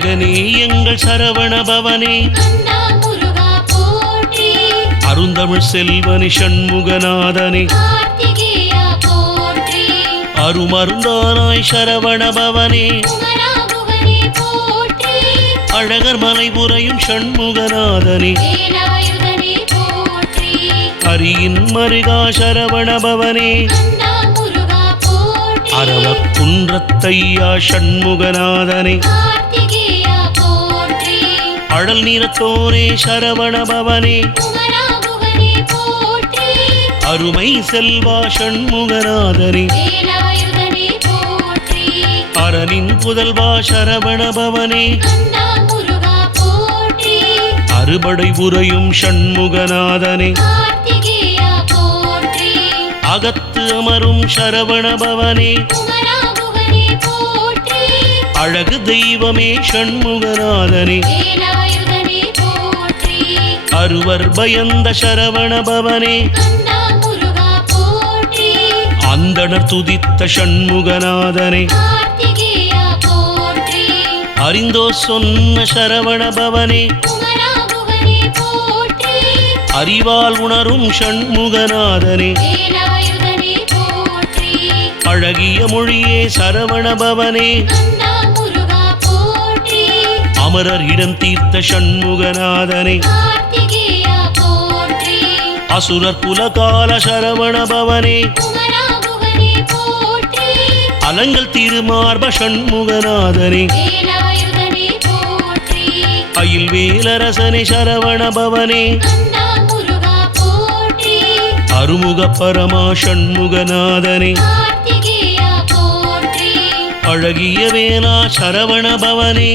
அழகனே எங்கள் சரவண பவனே அருந்தமிழ் செல்வனி சண்முகநாதனே அருமருந்தானாய் சரவண பவனே அழகர் மலை புரையும் சண்முகநாதனே ஹரியின் மருகா சரவண பவனே அரவ குன்றத்தையா சண்முகநாதனே அடல் நிறத்தோனே சரவண பவனே அருமை செல்வா சண்முகநாதனே அரணின் புதல்வா சரவண பவனே அறுபடை புரையும் சண்முகநாதனே அகத்து அமரும் சரவண பவனே அழகு தெய்வமே சண்முகநாதனே அருவர் பயந்த சரவண பவனே அந்தணர் துதித்த சண்முகநாதனே அறிந்தோ சொன்ன சரவண பவனே அறிவால் உணரும் சண்முகநாதனே அழகிய மொழியே சரவண பவனே அமரர் இடம் தீர்த்த சண்முகநாதனே அசுரர் குலகால சரவண பவனே அலங்கல் திருமார்ப சண்முகநாதனே அயில் வேலரசனே சரவண பவனே அருமுக பரமா சண்முகநாதனே அழகிய வேலா சரவண பவனே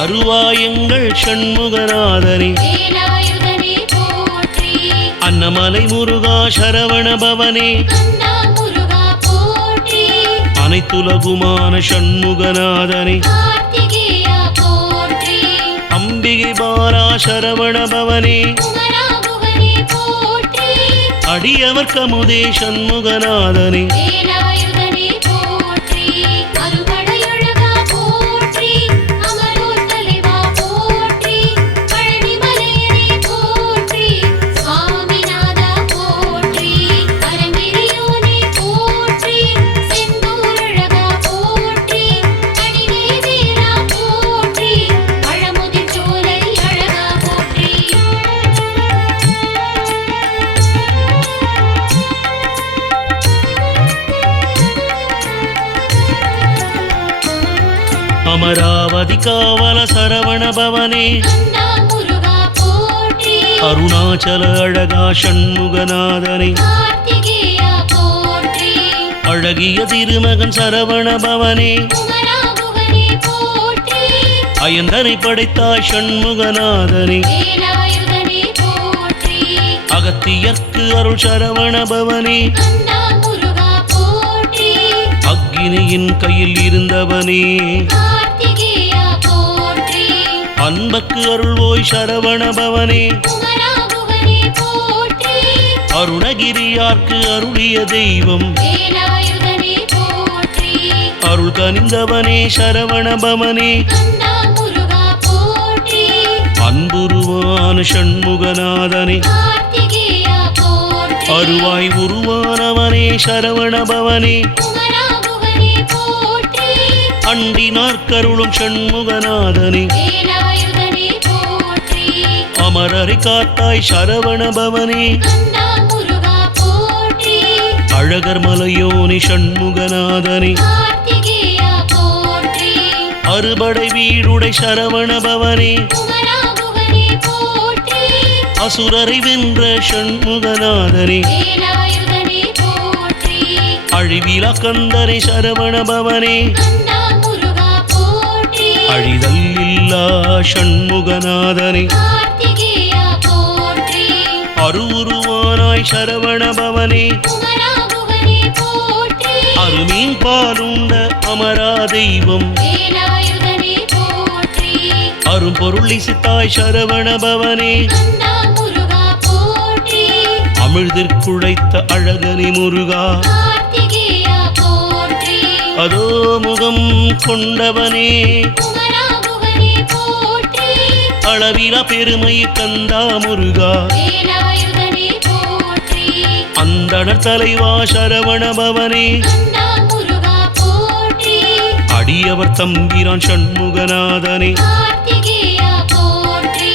அருவாயங்கள் சண்முகநாதனே அன்னமலை முருகா சரவண பவனே அனைத்துலகுமான சண்முகநாதனே அம்பிகை பாலா சரவண பவனே அடியவர் கமுதே சண்முகநாதனே அமராவதி காவல சரவண பவனே அருணாச்சல அழகா சண்முகநாதனே அழகிய திருமகன் சரவண பவனே அயந்தனை படைத்தாய் சண்முகநாதனே அகத்தியர்க்கு அருள் சரவண பவனே அக்கினியின் கையில் இருந்தவனே அன்பக்கு அருள்வோய் சரவண பவனே அருணகிரியார்க்கு அருளிய தெய்வம் அருள் கனிந்தவனே சரவண பவனே அன்புருவான சண்முகநாதனே அருவாய் உருவானவனே சரவண பவனே அண்டினார்க்கருளும் சண்முகநாதனே அமரரை காத்தாய் சரவண பவனே அழகர் மலையோனி சண்முகநாதனே அறுபடை வீடுடை சரவண பவனே அசுரரை வென்ற சண்முகநாதனே அழிவிலா கந்தரை சரவண பவனே அழிதல் இல்லா சண்முகநாதனே அருவுருவானாய் சரவண பவனே அருமீன் பாலுண்ட அமரா தெய்வம் அரும்பொருள் இசித்தாய் சரவண பவனே அமிழ்திற்குழைத்த அழகனி முருகா அதோ முகம் கொண்டவனே குமராகுகனே போற்றி அளவிலா பெருமை கந்தா முருகா வேலாயுதனே போற்றி அந்தணர் தலைவா சரவண பவனே கந்தா முருகா போற்றி அடியவர் தம்பிரான் சண்முகநாதனே கார்த்திகேயா போற்றி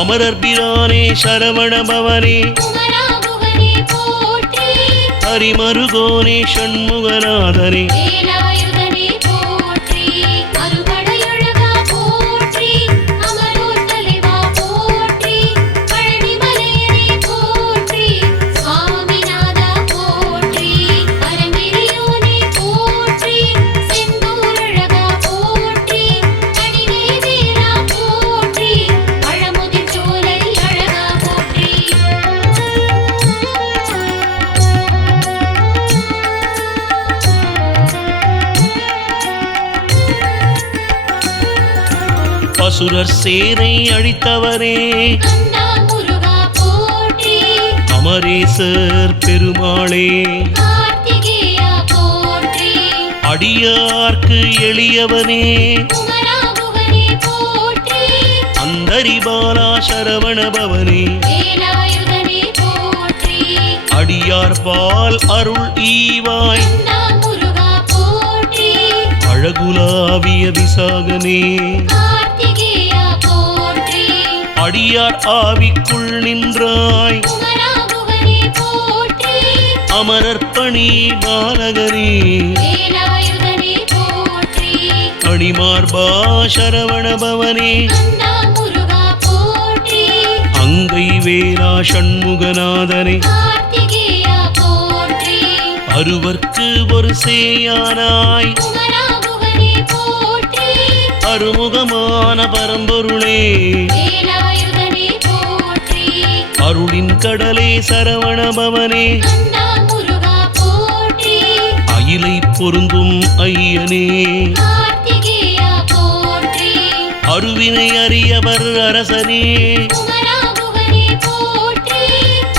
அமரர் பிரானே சரவண பவனே குமராகுகனே போற்றி ஹரிமருகோனே சண்முகநாதனே வேலாயுதனே போற்றி அறுபடையழகா போற்றி அமரோர் தலைவா போற்றி பழனிமலையனே போற்றி சுவாமிநாதா போற்றி பரமேறியோனே போற்றி செந்தூரழகா போற்றி கனிவேவேலா போற்றி பழமுதிர் சோலை அழகா போற்றி பசுரர் சேனை அழித்தவரே கந்தா முருகா போற்றி அமரேசர் பெருமாளே கார்த்திகேயா போற்றி அடியார்க்கு எளியவனே குமராகுகனே போற்றி அந்தரிபாலா சரவண பவனே வேலாயுதனே போற்றி அடியார் பால் அருள் ஈவாய் கந்தா முருகா போற்றி அழகுலாவிய விசாகனே கார்த்திகேயா போற்றி அடியார் ஆவிக்குள் நின்றாய் குமராகுகனே போற்றி அமரர்பணி பாலகனே வேலாயுதனே போற்றி அணிமார்பா சரவண பவனே கந்தா முருகா போற்றி அங்கை வேலா சண்முகநாதனே கார்த்திகேயா போற்றி அருவர்க்கு ஒரு சேயானாய் குமராகுகனே போற்றி அருமுகமான பரம்பொருளே வேலாயுதனே போற்றி அருளின் கடலே சரவண பவனே கந்தா முருகா போற்றி அயிலை பொருந்தும் ஐயனே கார்த்திகேயா போற்றி அருவினை அறியவர் அரசனே குமராகுகனே போற்றி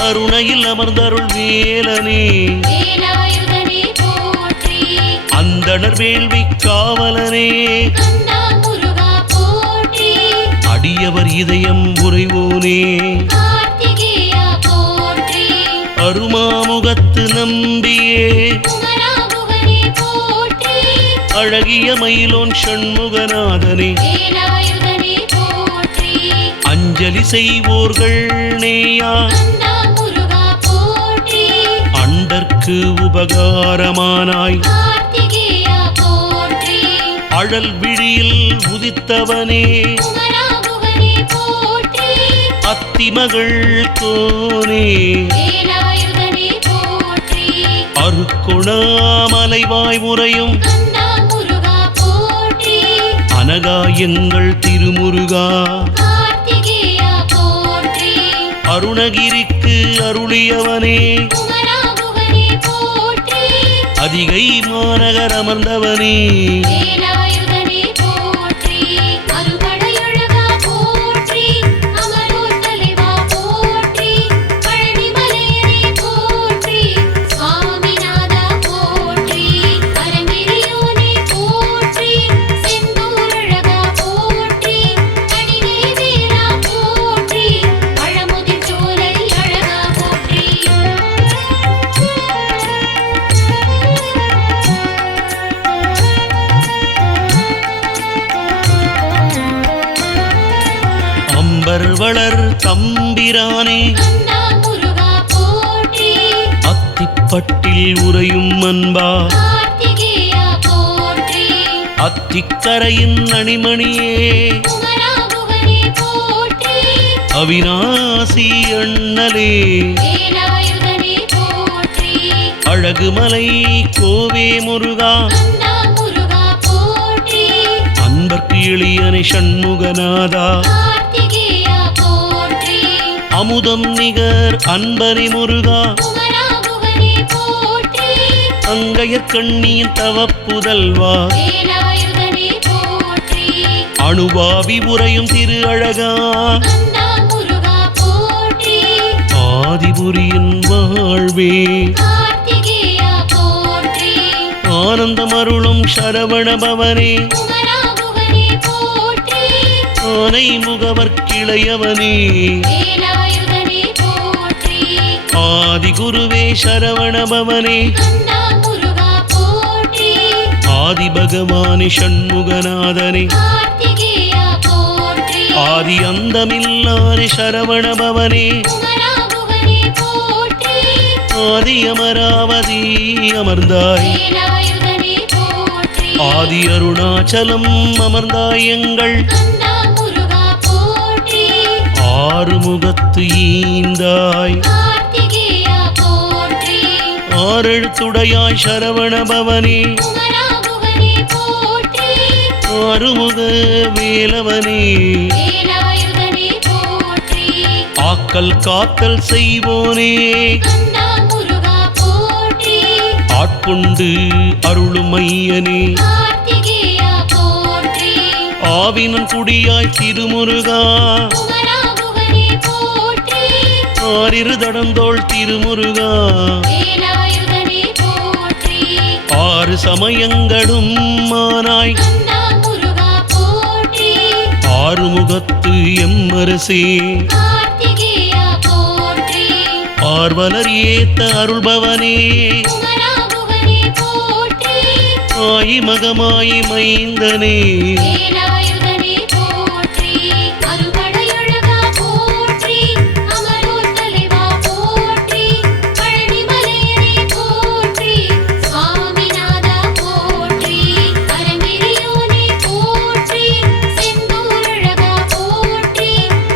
அருணையில் அமர்ந்தருள் வேலனே வேலாயுதனே போற்றி அந்தணர் வேள்வி காவலனே கந்தா முருகா போற்றி அடியவர் இதயம் உறைவோனே கார்த்திகேயா போற்றி அருமாமுகத்து நம்பியே குமராகுகனே போற்றி அழகிய மயிலோன் சண்முகநாதனே வேலாயுதனே போற்றி அஞ்சலி செய்வோர்கள் நேயா கந்தா முருகா போற்றி அண்டர்க்கு உபகாரமானாய் கார்த்திகேயா போற்றி அழல் விழியில் உதித்தவனே குமராகுகனே போற்றி அத்திமகள் கோனே வேலாயுதனே போற்றி அருக்குணாமலைவாய் முறையும் கந்தா முருகா போற்றி அனகாயங்கள் திருமுருகா கார்த்திகேயா போற்றி அருணகிரிக்கு அருளியவனே குமராகுகனே போற்றி அதிகை மாநகர் அமர்ந்தவனே வேலாயுதனே போற்றி அறுபடையழகா போற்றி அமரோர் தலைவா போற்றி பழனிமலையனே போற்றி சுவாமிநாதா போற்றி பரமேறியோனே போற்றி செந்தூரழகா போற்றி கனிவேவேலா போற்றி பழமுதிர் சோலை அழகா போற்றி அம்பர் வளர் தம்பிரானே கந்தா முருகா போற்றி அத்திப்பட்டில் உறையும் அன்பா கார்த்திகேயா போற்றி அத்திக்கரையின் அணிமணியே குமராகுகனே போற்றி அவிநாசி அண்ணலே வேலாயுதனே போற்றி அழகுமலை கோவே முருகா கந்தா முருகா போற்றி அன்பர்க்கு எளியனை சண்முகநாதா கார்த்திகேயா போற்றி அமுதம் நிகர் அன்பனி முருகா குமராகுகனே போற்றி அங்கையர் கண்ணியின் தவப்புதல்வா வேலாயுதனே போற்றி அணுவாவி உறையும் திரு அழகா கந்தா முருகா போற்றி ஆதிபுரியின் வாழ்வே கார்த்திகேயா போற்றி ஆனந்தமருளும் சரவணபவனே குமராகுகனே போற்றி ஆனை முகவர்க்கிளையவனே வேலாயுதனே போற்றி ஆதிகுருவே சரவணபவனே கந்தா முருகா போற்றி ஆதி பகவானே சண்முகநாதனே கார்த்திகேயா போற்றி ஆதி அந்தமில்லானே சரவணபவனே குமராகுகனே போற்றி ஆதி அமராவதி அமர்ந்தாய் வேலாயுதனே போற்றி ஆதி அருணாச்சலம் அமர்ந்தாய் எங்கள் கந்தா முருகா போற்றி ஆறுமுகத்து ஈந்தாய் கார்த்திகேயா போற்றி ஆறெழுத்துடையாய் சரவணபவனே குமராகுகனே போற்றி ஆறுமுக வேலவனே வேலாயுதனே போற்றி ஆக்கல் காத்தல் செய்வோனே கந்தா முருகா போற்றி ஆட்கொண்டு அருளும் ஐயனே கார்த்திகேயா போற்றி ஆவினன் குடியாய் திருமுருகா குமராகுகனே போற்றி ஆறிரு தடந்தோள் திருமுருகா வேலாயுதனே போற்றி ஆறு சமயங்களும் மானாய் கந்தா முருகா போற்றி ஆறுமுகத்து எம்மரசே கார்த்திகேயா போற்றி ஆர்வலர் ஏத்த அருள்பவனே குமராகுகனே போற்றி ஆயி மகமாயி மைந்தனே வேலாயுதனே போற்றி அறுபடையழகா போற்றி அமரோர் தலைவா போற்றி பழனிமலையனே போற்றி சுவாமிநாதா போற்றி பரமெரியோனே போற்றி செந்தூரழகா போற்றி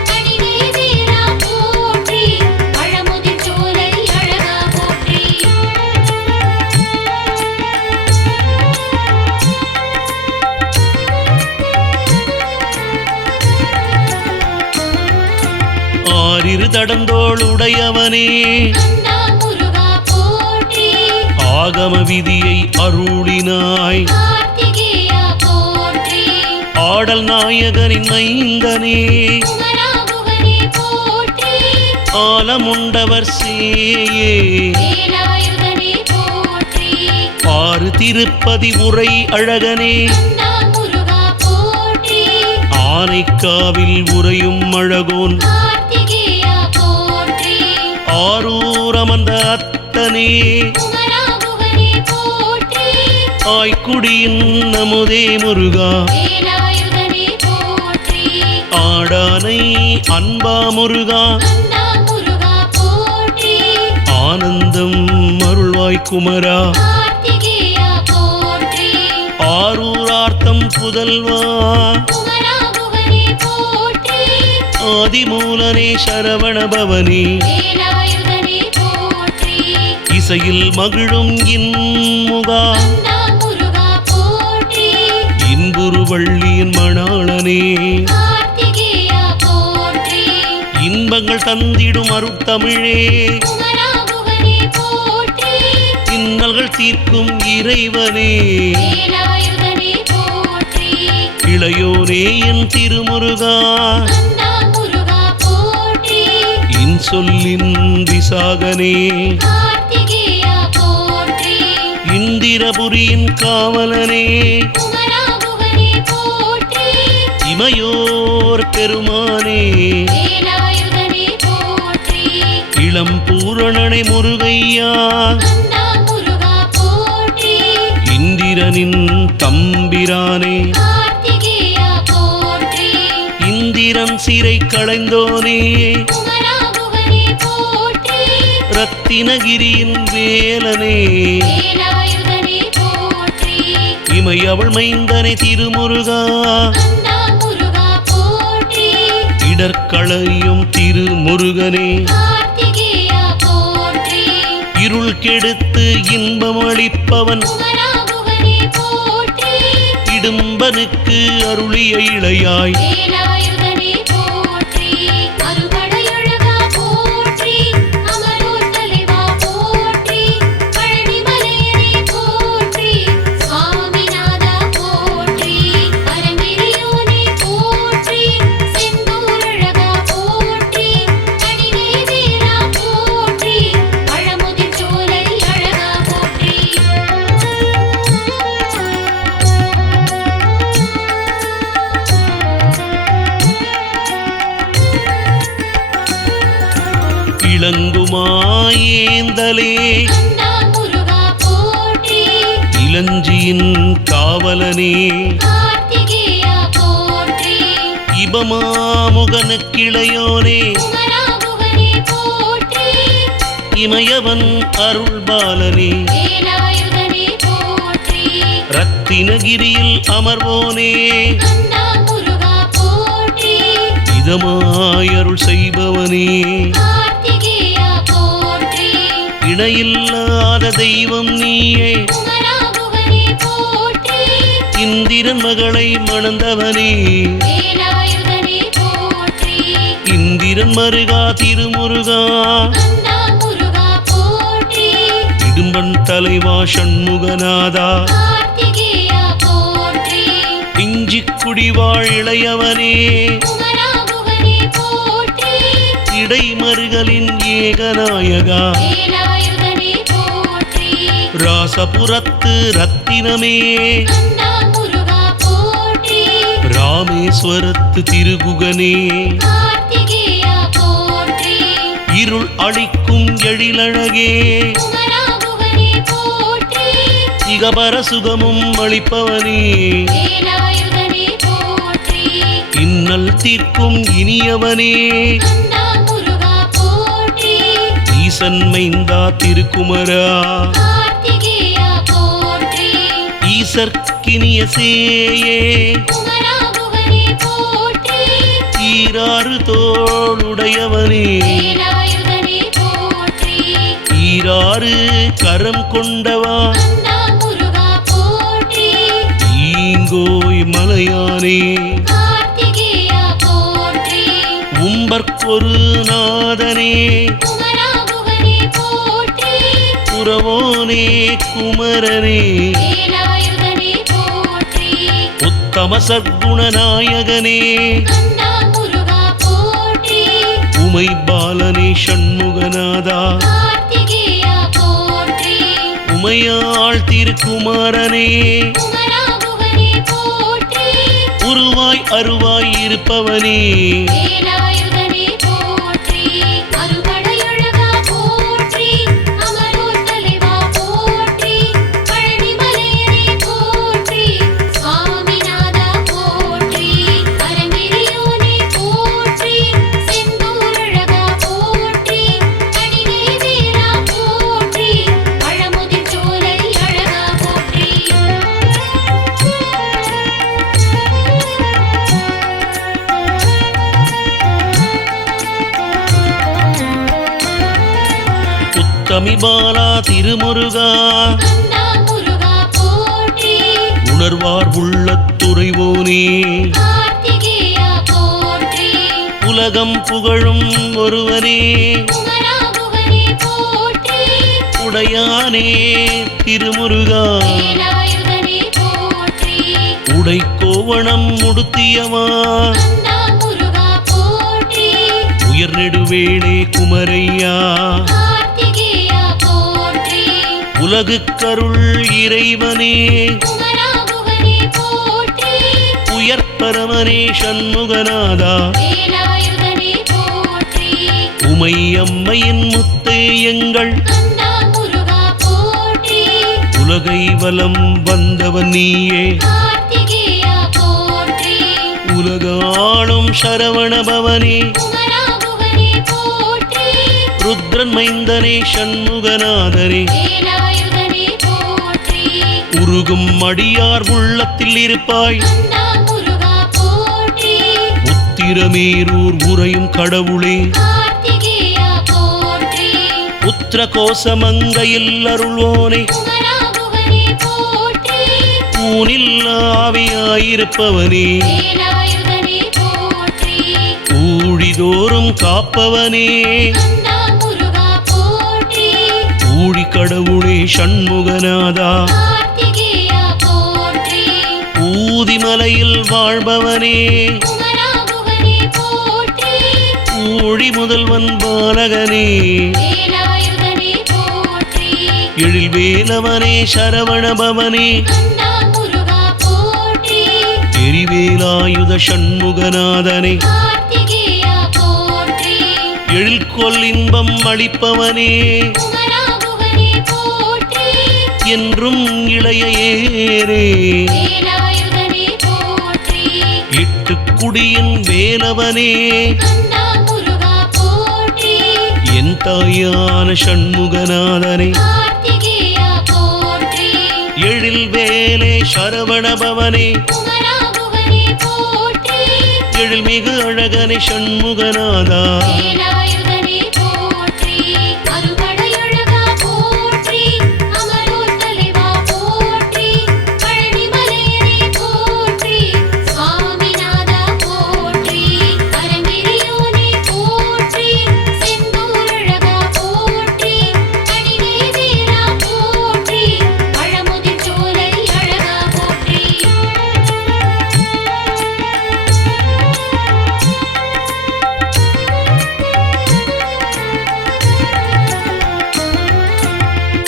கனிவேதேரா போற்றி பழமுதிர் சோலை அழகா போற்றி ஆறிரு தடந்தோள் உடையவனே கந்தா முருகா போற்றி ஆகம விதியை அருளினாய் கார்த்திகேயா போற்றி ஆடல் நாயகனின் மைந்தனே குமராகுகனே போற்றி ஆலமுண்டவர் சேயே வேலாயுதனே போற்றி ஆறு திருப்பதி உரை அழகனே கந்தா முருகா போற்றி ஆனைக்காவில் உரையும் அழகோன் கார்த்திகேயா போற்றி ஆரூர் அமர்ந்த அத்தனே குமராகுகனே போற்றி ஆய்க்குடியின் நமுதே முருகா வேலாயுதனே போற்றி ஆடானை அன்பா முருகா கந்தா முருகா போற்றி ஆனந்தம் அருள்வாய் குமரா கார்த்திகேயா போற்றி ஆரூரார்த்தம் புதல்வா குமராகுகனே போற்றி ஆதிமூலனே சரவணபவனே வேலாயுதனே போற்றி இசையில் மகிழும் இன்முகா கந்தா முருகா போற்றி இன்புருவள்ளியின் மணாளனே கார்த்திகேயா போற்றி இன்பங்கள் தந்திடும் அருட்தமிழே குமராகுகனே போற்றி இன்னல்கள் தீர்க்கும் இறைவனே வேலாயுதனே போற்றி இளையோனே என் திருமுருகா கந்தா முருகா போற்றி இன்சொல்லின் விசாகனே கார்த்திகேயா போற்றி இந்திரபுரியின் காவலனே குமராகுகனே போற்றி இமையோர் பெருமானே வேலாயுதனே போற்றி இளம் பூரணனை முருகையா கந்தா முருகா போற்றி இந்திரனின் தம்பிரானே கார்த்திகேயா போற்றி இந்திரன் சிறை களைந்தோனே குமராகுகனே போற்றி ரத்தினகிரியின் வேலனே வேலாயுதனே போற்றி இமையவள் மைந்தனை திருமுருகா கந்தா முருகா போற்றி இடர்களையும் திருமுருகனே கார்த்திகேயா போற்றி இருள் கெடுத்து இன்பம் அளிப்பவன் குமராகுகனே போற்றி இடும்பனுக்கு அருளிய இளையாய் வேலாயுதனே போற்றி அறுபடையழகா போற்றி அமரோர் தலைவா போற்றி பழனிமலையனே போற்றி சுவாமிநாதா போற்றி பரமெரியோனே போற்றி செந்தூரழகா போற்றி கனிவேதேரா போற்றி பழமுதிர் சோலை அழகா போற்றி இளங்குமாயேந்தலே கந்தா முருகா போற்றி இளஞ்சியின் காவலனே கார்த்திகேயா போற்றி இபமாமுகனுக்கிளையோனே குமராமுகனே போற்றி இமயவன் அருள்பாலனே வேலாயுதனே போற்றி ரத்தினகிரியில் அமர்வோனே கந்தா முருகா போற்றி இதமாயருள் செய்பவனே கார்த்திகேயா போற்றி இணையில்லாத தெய்வம் நீயே குமராமுகனே போற்றி இந்திரன் மகளை மணந்தவனே வேலாயுதனே போற்றி இந்திரன் மருகா திருமுருகா கந்தா முருகா போற்றி இடும்பன் தலைவா சண்முகநாதா கார்த்திகேயா போற்றி பிஞ்சிக்குடிவாழ் இளையவனே குமராமுகனே போற்றி இடைமருகலின் ஏகநாயகா வேலாயுதனே போற்றி ராசபுரத்து ரத்தினமே கந்தா முருகா போற்றி ராமேஸ்வரத்து திருகுகனே கார்த்திகேயா போற்றி இருள் அளிக்கும் எழிலழகே குமராமுகனே போற்றி இகபர சுகமும் அளிப்பவனே வேலாயுதனே போற்றி இன்னல் தீர்க்கும் இனியவனே கந்தா முருகா போற்றி ஈசன் மைந்தா திருக்குமரா கார்த்திகேயா போற்றி ஈசர்க்கினிய சேயே குமராமுகனே போற்றி ஈராறு தோளுடையவனே வேலாயுதனே போற்றி ஈராறு கரம் கொண்டவா கந்தா முருகா போற்றி ஈங்கோய் மலையானே கார்த்திகேயா போற்றி உம்பர்க்கொரு நாதனே குமராமுகனே போற்றி புறவோனே குமரனே வேலாயுதனே போற்றி உத்தம சத்குணநாயகனே கந்தா முருகா போற்றி உமை பாலனே சண்முகநாதா கார்த்திகேயா போற்றி உமையாள் திருக்குமாரனே குமராமுகனே போற்றி உருவாய் அருவாய் இருப்பவனே வேலாயுதனே போற்றி அறுபடையழகா போற்றி அமரோர் தலைவா போற்றி பழனிமலையனே போற்றி சுவாமிநாதா போற்றி அரங்கிரியோனே போற்றி செந்தூரழகா போற்றி கணிவேவேலா போற்றி பழமுதிர் சோலை அழகா போற்றி உத்தமி பாலா திருமுருகா கந்தா முருகா போற்றி உணர்வார் உள்ளத்துறைவோனே கார்த்திகேயா போற்றி உலகம் புகழும் ஒருவனே குமராமுகனே போற்றி உடையானே திருமுருகா வேலாயுதனே போற்றி உடைக்கோவணம் உடுத்தியவா கந்தா முருகா போற்றி உயர் நெடுவேளே குமரையா கார்த்திகேயா போற்றி உலகுக்கருள் இறைவனே குமராமுகனே போற்றி உயர் பரமனே சண்முகநாதா வேலாயுதனே போற்றி உமை அம்மையின் முத்தே எங்கள் கந்தா முருகா போற்றி உலகை வலம் வந்தவன் நீயே கார்த்திகேயா போற்றி உலகாளும் சரவணபவனே குமராமுகனே போற்றி ருத்ரன் மைந்தனே சண்முகநாதனே வேலாயுதனே போற்றி உருகும் அடியார் உள்ளத்தில் இருப்பாய் கந்தா முருகா போற்றி உத்திரமேரூர் உறையும் கடவுளே கார்த்திகேயா போற்றி உத்திரகோசமங்கையில் அருள்வோனே குமராமுகனே போற்றி ஊனில் ஆவியாயிருப்பவனே வேலாயுதனே போற்றி ஊழிதோறும் காப்பவனே கந்தா முருகா போற்றி ஊழி கடவுளே சண்முகநாதா கார்த்திகேயா போற்றி ஊதிமலையில் வாழ்பவனே குமராமுகனே போற்றி ஊழி முதல்வன் பாலகனே வேலாயுதனே போற்றி எழில்வேலவனே சரவணபவனே கந்தா முருகா போற்றி எரிவேலாயுத சண்முகநாதனே கார்த்திகேயா போற்றி எழில்கொள் இன்பம் அளிப்பவனே குமராகுகனே போற்றி என்றும் இளைய ஏரே வேலாயுதனே போற்றி இட்டுக்குடியின் வேலவனே கந்தா முருகா போற்றி என் தாயான சண்முகநாதனே கார்த்திகேயா போற்றி எழில் வேலே சரவணபவனே குமராகுகனே போற்றி எழில்மிகு அழகனே சண்முகநாதா வேலாயுதனே போற்றி அறுபடையழகா போற்றி அமரோர் தலைவா போற்றி பழனிமலையனே போற்றி சுவாமிநாதா போற்றி பரமெரியோனே போற்றி செந்தூரழகா போற்றி கனிவேதேரா போற்றி பழமுதிர் சோலை அழகா போற்றி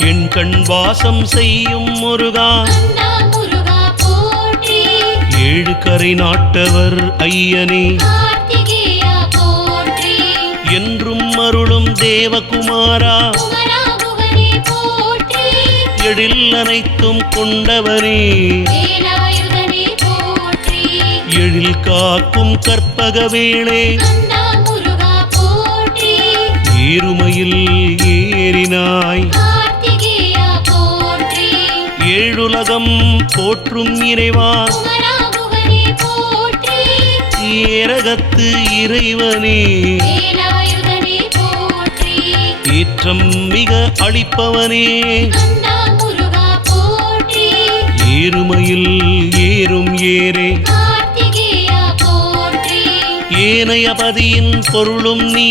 என் கண் வாசம் செய்யும் முருகா கந்தா முருகா போற்றி ஏழு கரை நாட்டவர் ஐயனே கார்த்திகேயா போற்றி என்றும் அருளும் தேவகுமாரா குமராகுகனே போற்றி எழில் அனைத்தும் கொண்டவனே வேலாயுதனே போற்றி எழில் காக்கும் கற்பகவேளே கந்தா முருகா போற்றி ஏறுமையில் ஏறினாய் கார்த்திகேயா போற்றி ஏழுலகம் போற்றும் இறைவா குமராகுகனே போற்றி ஏரகத்து இறைவனே வேலாயுதனே போற்றி ஏற்றம் மிக அளிப்பவனே கந்தா முருகா போற்றி ஏறுமையில் ஏறும் ஏரே கார்த்திகேயா போற்றி ஏனையபதியின் பொருளும் நீ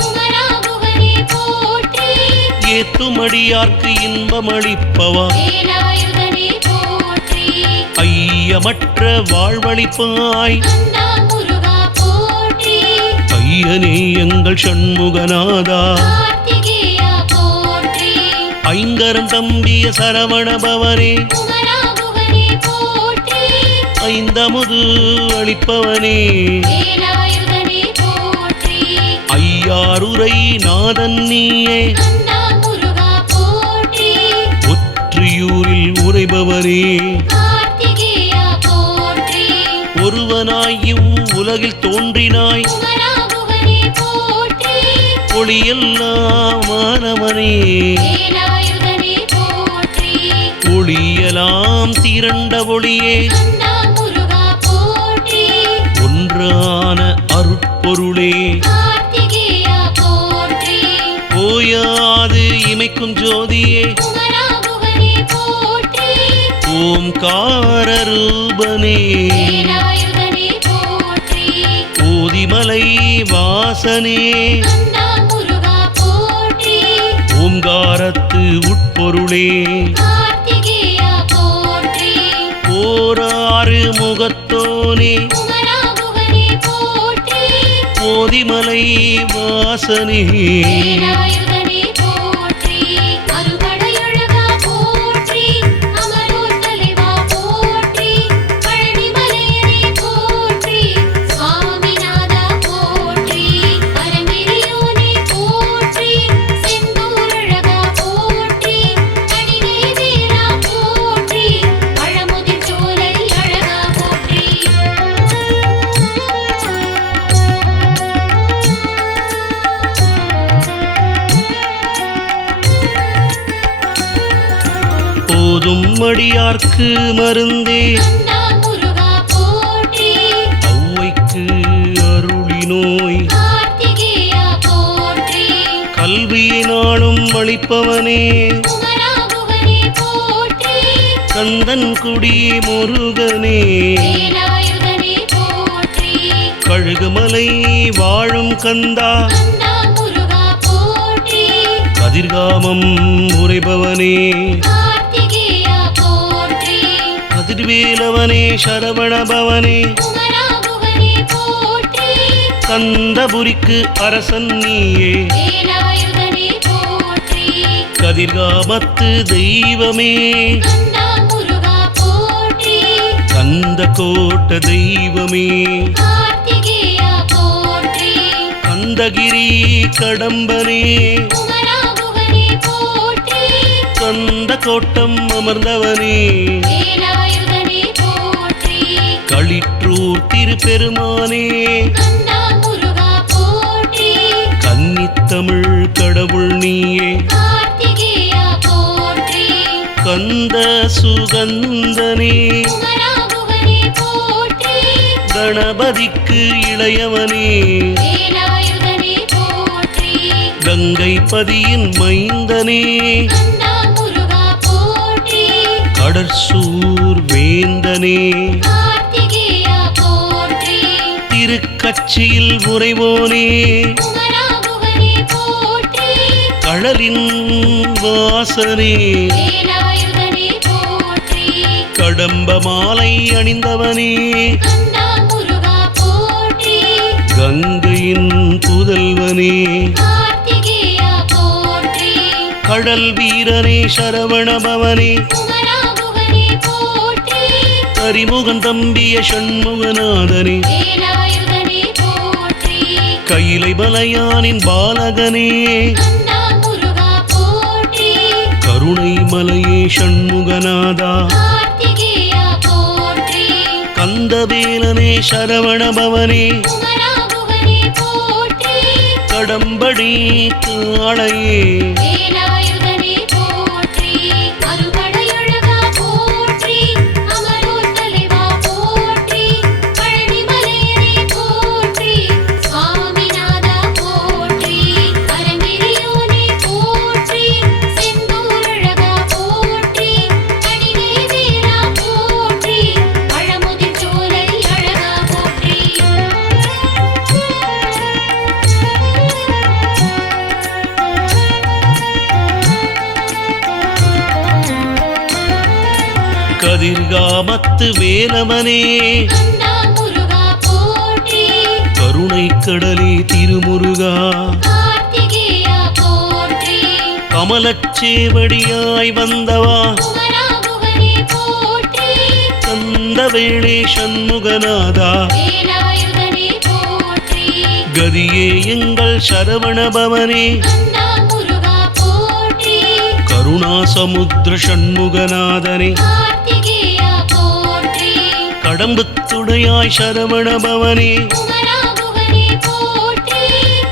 குமராகுகனே போற்றி ஏத்துமடியார்க்கு இன்பமளிப்பவா வேலாயுதனே போற்றி ஐயமற்ற வாழ்வளிப்பாய் கந்தா முருகா போற்றி ஐயனே எங்கள் சண்முகநாதா கார்த்திகேயா போற்றி ஐங்கரம் தம்பிய சரவணபவனே குமராகுகனே போற்றி ஐந்தமுது அளிப்பவனே வேலாயுதனே போற்றி ஐயாருரை நாதன் நீயே கந்தா முருகா போற்றி ஒற்றியூரில் உரைபவரே கார்த்திகேயா போற்றி ஒருவனாயும் உலகில் தோன்றினாய் குமராகுகனே போற்றி ஒளியெல்லாம் மானவனே வேலாயுதனே போற்றி ஒளியலாம் திரண்ட ஒளியே கந்தா முருகா போற்றி ஒன்றான அருட்பொருளே கார்த்திகேயா போற்றி ஓயாது இமைக்கும் ஜோதியே குமராகுகனே போற்றி ஓம்கார ரூபனே வேலாயுதனே போற்றி ஓதிமலை வாசனே கந்தா முருகா போற்றி ஓங்காரத்து உட்பொருளே கார்த்திகேயா போற்றி ஓராறு முகத்தோனே குமராகுகனே போற்றி ஓதிமலை வாசனே வேலாயுதனே போற்றி அறுபடையழகா போற்றி அமரோர் தலைவா போற்றி பழனிமலையனே போற்றி சுவாமிநாதா போற்றி பரமெரியோனே போற்றி செந்தூரழகா போற்றி கனிவேதேரா போற்றி பழமுதிர் சோலை அழகா போற்றி போதும் அடியார்க்கு மருந்தே கந்தா முருகா போற்றி ஔவைக்கு அருளினோய் கார்த்திகேயா போற்றி கல்வியினாலும் அளிப்பவனே குமராகுகனே போற்றி கந்தன் குடி முருகனே வேலாயுதனே போற்றி கழுகுமலை வாழும் கந்தா கந்தா முருகா போற்றி கதிர்காமம் உரைபவனே கார்த்திகேயா போற்றி கதிர்வேலவனே சரவணபவனே குமராகுகனே போற்றி கந்தபுரிக்கு அரசன் நீயே வேலாயுதனே போற்றி கதிர்காமத்து தெய்வமே கந்தா முருகா போற்றி கந்த கோட்ட தெய்வமே கார்த்திகேயா போற்றி கந்த கந்தகிரி கடம்பனே குமராகுகனே போற்றி கந்த கோட்டம் அமர்ந்தவனே வேலாயுதனே போற்றி களிற்றூர் திருப்பெருமானே கந்தா முருகா போற்றி கன்னித்தமிழ் கடவுள் நீயே கார்த்திகேயா போற்றி கந்த சுகந்தனே குமராகுகனே போற்றி கணபதிக்கு இளையவனே வேலாயுதனே போற்றி கங்கை பதியின் மைந்தனே கந்தா முருகா போற்றி கடற்சூர் வேந்தனே கார்த்திகேயா போற்றி திருக்கட்சியில் உறைவோனே குமராகுகனே போற்றி கடலின் வாசனே வேலாயுதனே போற்றி கடம்ப மாலை அணிந்தவனே கந்தா முருகா போற்றி கங்கையின் புதல்வனே கார்த்திகேயா போற்றி கடல் வீரனே சரவணபவனே குமராகுகனே போற்றி கரிமுகன் தம்பிய சண்முகநாதனே வேலாயுதனே போற்றி கைலை மலையானின் பாலகனே கந்தா முருகா போற்றி கருணை மலையே சண்முகநாதா கார்த்திகேயா போற்றி கந்தவேலனே சரவணபவனே குமராகுகனே போற்றி கடம்படி காளையே வேலாயுதனே போற்றி அறுபடையழகா போற்றி அமரோர் தலைவா போற்றி பழனிமலையனே போற்றி சுவாமிநாதா போற்றி அரங்கிரியோனே போற்றி செந்தூரழகா போற்றி கடிவேவேலா போற்றி பழமுதிர்ச்சோலை அழகா போற்றி கதிர்காமத்து வேலவனே கந்தா முருகா போற்றி கருணை கடலே திருமுருகா கார்த்திகேயா போற்றி கமலச்சேவடியாய் வந்தவா குமராகுகனே போற்றி கந்தவேளே சண்முகநாதா வேலாயுதனே போற்றி கதியே எங்கள் சரவணபவனே கந்தா முருகா போற்றி கருணாசமுத்திர சண்முகநாதனே கார்த்திகேயா போற்றி கடம்புத்துடையாய் சரவணபவனே குமராகுகனே போற்றி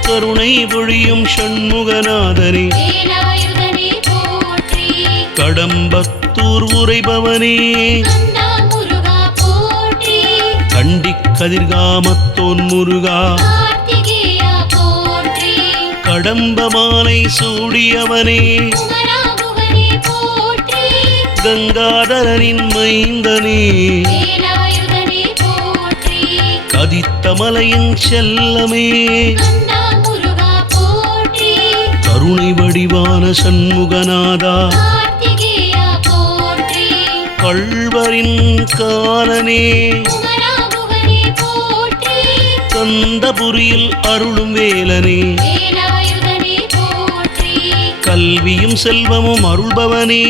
கருணை பொழியும் சண்முகநாதனே வேலாயுதனே போற்றி கடம்பத்தூர் உரைபவனே கந்தா முருகா போற்றி கண்டி கதிர்காமத்தோன் முருகா கார்த்திகேயா போற்றி கடம்ப மாலை சூடியவனே குமராகுகனே போற்றி கங்காதரனின் மைந்தனே வேலாயுதனே போற்றி கதித்தமலையின் செல்லமே கந்தா முருகா போற்றி கருணை வடிவான சண்முகநாதா கார்த்திகேயா போற்றி கள்வரின் காலனே குமராகுகனே போற்றி கந்தபுரியில் அருளும் வேலனே வேலாயுதனே போற்றி கல்வியும் செல்வமும் அருள்பவனே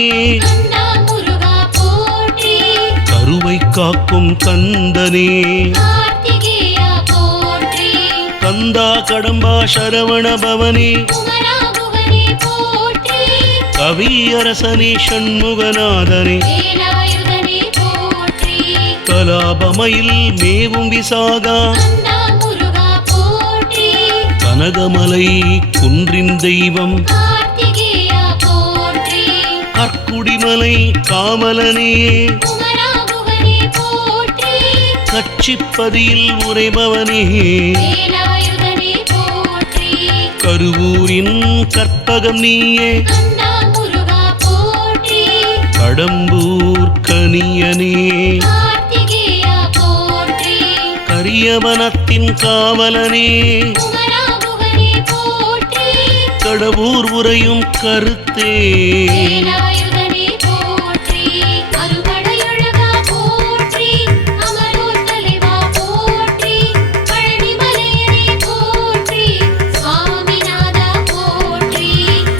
கந்தா முருகா போற்றி கருவை காக்கும் கந்தனே கார்த்திகேயா போற்றி கந்தா கடம்பா சரவணபவனே குமராகுகனே போற்றி கவியரசனே சண்முகநாதனே வேலாயுதனே போற்றி கலாபமயில் மேவும் விசாகா கந்தா முருகா போற்றி கனகமலை குன்றின் தெய்வம் கார்த்திகேயா போற்றி கற்குடிமலை காமலனே குமராகுகனே போற்றி கட்சிப்பதியில் உரைபவனே வேலாயுதனே போற்றி கருவூரின் கற்பகம் நீயே கந்தா முருகா போற்றி கடம்பூர் கனியனே கார்த்திகேயா போற்றி கரியவனத்தின் காவலனே குமராகுகனே போற்றி கடவுர் உரையும் கருத்தே வேலாயுதனே போற்றி அறுபடையழகா போற்றி அமரோர் தலைவா போற்றி பழனிமலையனே போற்றி சுவாமிநாதா போற்றி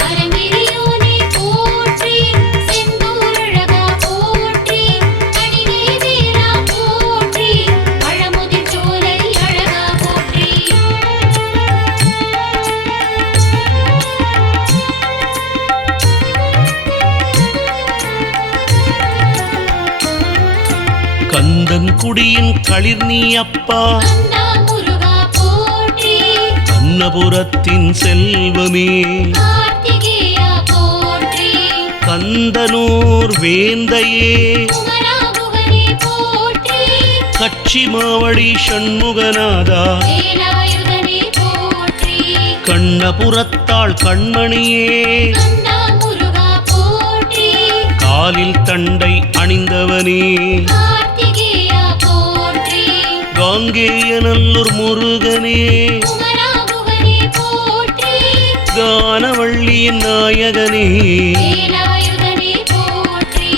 அரங்கிரியோனே போற்றி செந்தூரழகா போற்றி கடிவேவேலா போற்றி பழமுதிர்ச்சோலை அழகா போற்றி கந்தன் குடியின் களிர் நீ அப்பா கந்தா முருகா போற்றி கண்ணபுரத்தின் செல்வமே கார்த்திகேயா போற்றி கந்தனூர் வேந்தையே குமரா குகனே போற்றி கட்சி மாவடி சண்முகநாதா வேலாயுதனே போற்றி கண்ணபுரத்தாள் கண்மணியே கந்தா முருகா போற்றி காலில் தண்டை அணிந்தவனே கார்த்திகேயா போற்றி காங்கேயநல்லூர் முருகனே குமரா குகனே போற்றி கானவள்ளியின் நாயகனே வேலாயுதனே போற்றி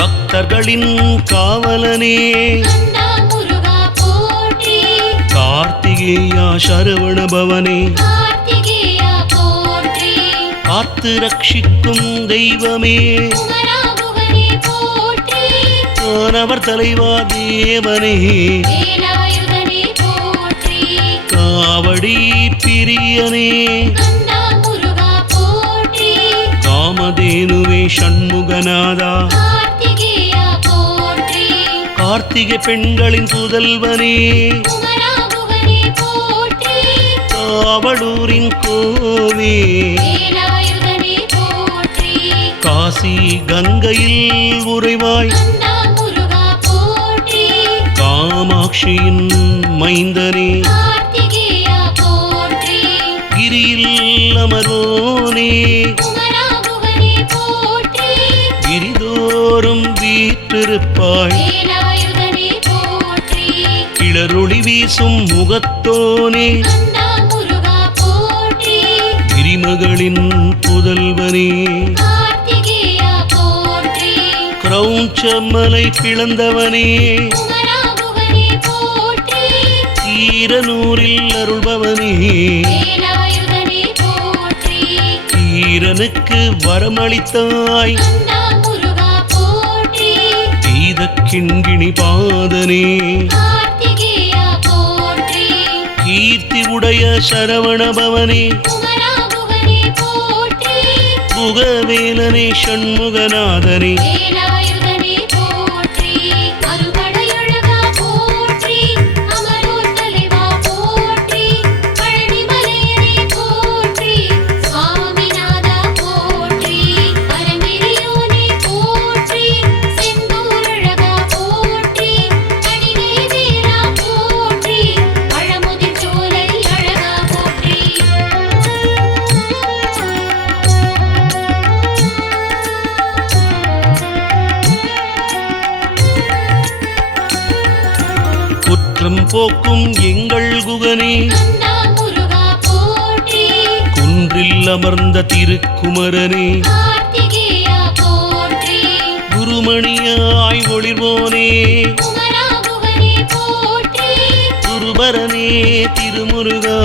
பக்தர்களின் காவலனே கந்தா முருகா போற்றி கார்த்திகேயா சரவணபவனே கார்த்திகேயா போற்றி காத்து ரட்சிக்கும் தெய்வமே குமரா குகனே போற்றி கானவர் தலைவா தேவனே வேலாயுதனே போற்றி காவடி பிரியனே கந்தா முருகா போற்றி காமதேனுவே சண்முகநாதா கார்த்திகேயா போற்றி கார்த்திகை பெண்களின் புதல்வனே குமரா குகனே போற்றி காவலூரின் கோவே வேலாயுதனே போற்றி காசி கங்கையில் உறைவாய் கந்தா முருகா போற்றி காமாட்சியின் மைந்தனே கார்த்திகேயா போற்றி கிரியில் அமரோனே குமரா குகனே போற்றி கிரிதோறும் வீற்றிருப்பாய் வேலாயுதனே போற்றி கிளரொளி வீசும் முகத்தோனே கந்தா முருகா போற்றி கிரிமகளின் புதல்வனே கார்த்திகேயா போற்றி கிரௌஞ்சமலை பிளந்தவனே குமரா குகனே போற்றி ஈரனூரில் அருள்பவனே வேலாயுதனே போற்றி ஈரனுக்கு வரமளித்தாய் கந்தா முருகா போற்றி கீதக்கிண்கிணி பாதனே கார்த்திகேயா போற்றி கீர்த்தி உடைய சரவணபவனே குமரா குகனே போற்றி புகவேலனே சண்முகநாதனே வேலாயுதனே போற்றி அறுபடையழகா போற்றி அமரோர் தலைவா போற்றி பழனிமலையனே போற்றி சுவாமிநாதா போற்றி பரமேறியோனே போற்றி செந்தூரழகா போற்றி கனிவேவேலா போற்றி பழமுதிர் சோலை அழகா போற்றி குற்றம் போக்கும் எங்கள் குகனே கந்தா முருகா போற்றி குன்றில் அமர்ந்த திருக்குமரனே கார்த்திகேயா போற்றி குருமணியாய் ஒளிர்வோனே குமரா குகனே போற்றி குருபரனே திருமுருகா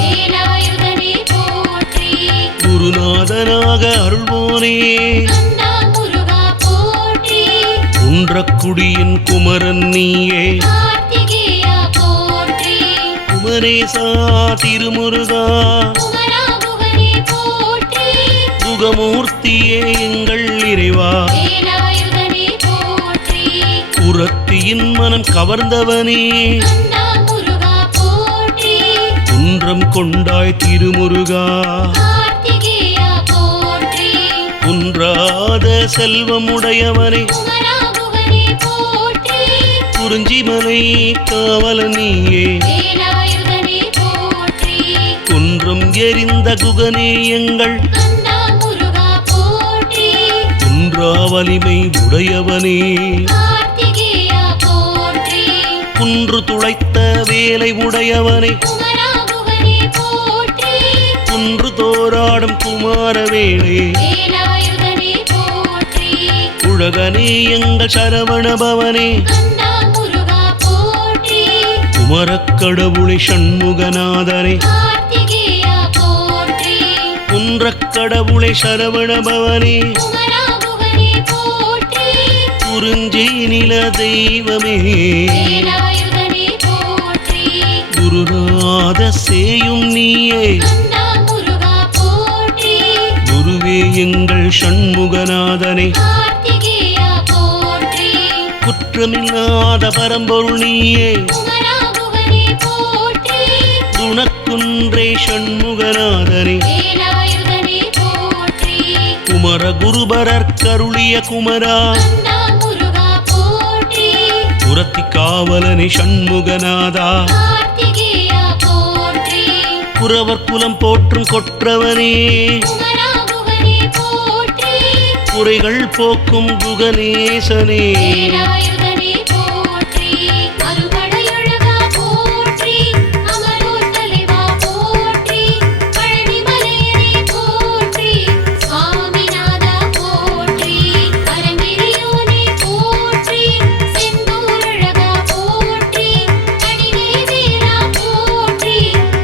வேலாயுதனே போற்றி குருநாதனாக அருள்வோனே கந்தா முருகா போற்றி குன்றக்குடியின் குமரன் நீயே கார்த்திகேயா போற்றி குமரேசா திருமுருகா குமரா குகனே போற்றி குகமூர்த்தியே எங்கள் இறைவா வேலாயுதனே போற்றி குரத்தியின் மனம் கவர்ந்தவனே கந்தா முருகா போற்றி குன்றம் கொண்டாய் திருமுருகா கார்த்திகேயா போற்றி குன்றாத செல்வமுடையவனே குமரா குகனே போற்றி குறிஞ்சிமலை காவலனியே வேலாயுதனே போற்றி குன்றம் எரிந்த குகனே எங்கள் கந்தா முருகா போற்றி குன்றா வலிமை உடையவனே கார்த்திகேயா போற்றி குன்று துளைத்த வேலை உடையவனே குமரா குகனே போற்றி குன்று தோராடும் குமாரவேளே வேலாயுதனே போற்றி உலகனே எங்கள் சரவணபவனே கந்தா முருகா போற்றி குமரக்கடவுளை சண்முகநாதனே கார்த்திகேயா போற்றி குன்றக்கடவுளை சரவணபவனே குமரா குகனே போற்றி குறிஞ்சி நில தெய்வமே வேலாயுதனே போற்றி குருநாத சேயும் நீயே கந்தா முருகா போற்றி குருவே எங்கள் சண்முகநாதனே கார்த்திகேயா போற்றி குற்றமில்லாத பரம்பொருள் நீயே குமரா குகனே போற்றி குணக்குன்றே சண்முகநாதனே வேலாயுதனே போற்றி குமர குருபரர் கருளிய குமரா கந்தா முருகா போற்றி புரத்தி காவலனே சண்முகநாதா கார்த்திகேயா போற்றி குரவர் குலம் போற்றும் கொற்றவனே குமரா குகனே போற்றி குறைகள் போக்கும் குகநேசனே வேலாயுதனே போற்றி அறுபடையழகா போற்றி அமரோர் தலைவா போற்றி பழனிமலையனே போற்றி சுவாமிநாதா போற்றி அரங்கிரியோனே போற்றி செந்தூரழகா போற்றி கணிவேவேலா போற்றி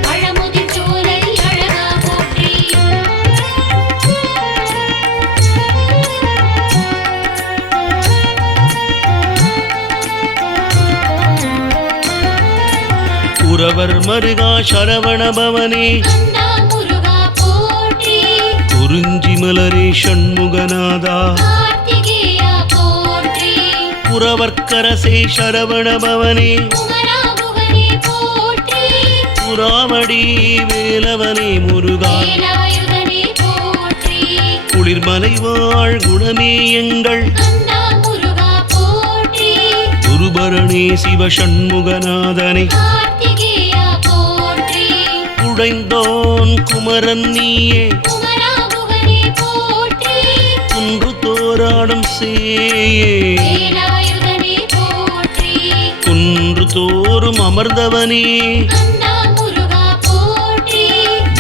பழமுதிர் சோலை அழகா போற்றி குரவர் மருகா சரவணபவனே கந்தா முருகா போற்றி குறிஞ்சி மலரே சண்முகநாதா கார்த்திகேயா போற்றி குரவர்க்கரசே சரவணபவனே குமரா குகனே போற்றி புறாமடி வேலவனே முருகா வேலாயுதனே போற்றி குளிர்மலை வாழ் குணமே எங்கள் கந்தா முருகா போற்றி குருபரணே சிவ சண்முகநாதனே கார்த்திகேயா போற்றி குடைந்தோன் குமரன் நீயே குமரா குகனே போற்றி குன்று தோராடும் சேயே வேலாயுதனே போற்றி குன்று தோறும் அமர்ந்தவனே கந்தா முருகா போற்றி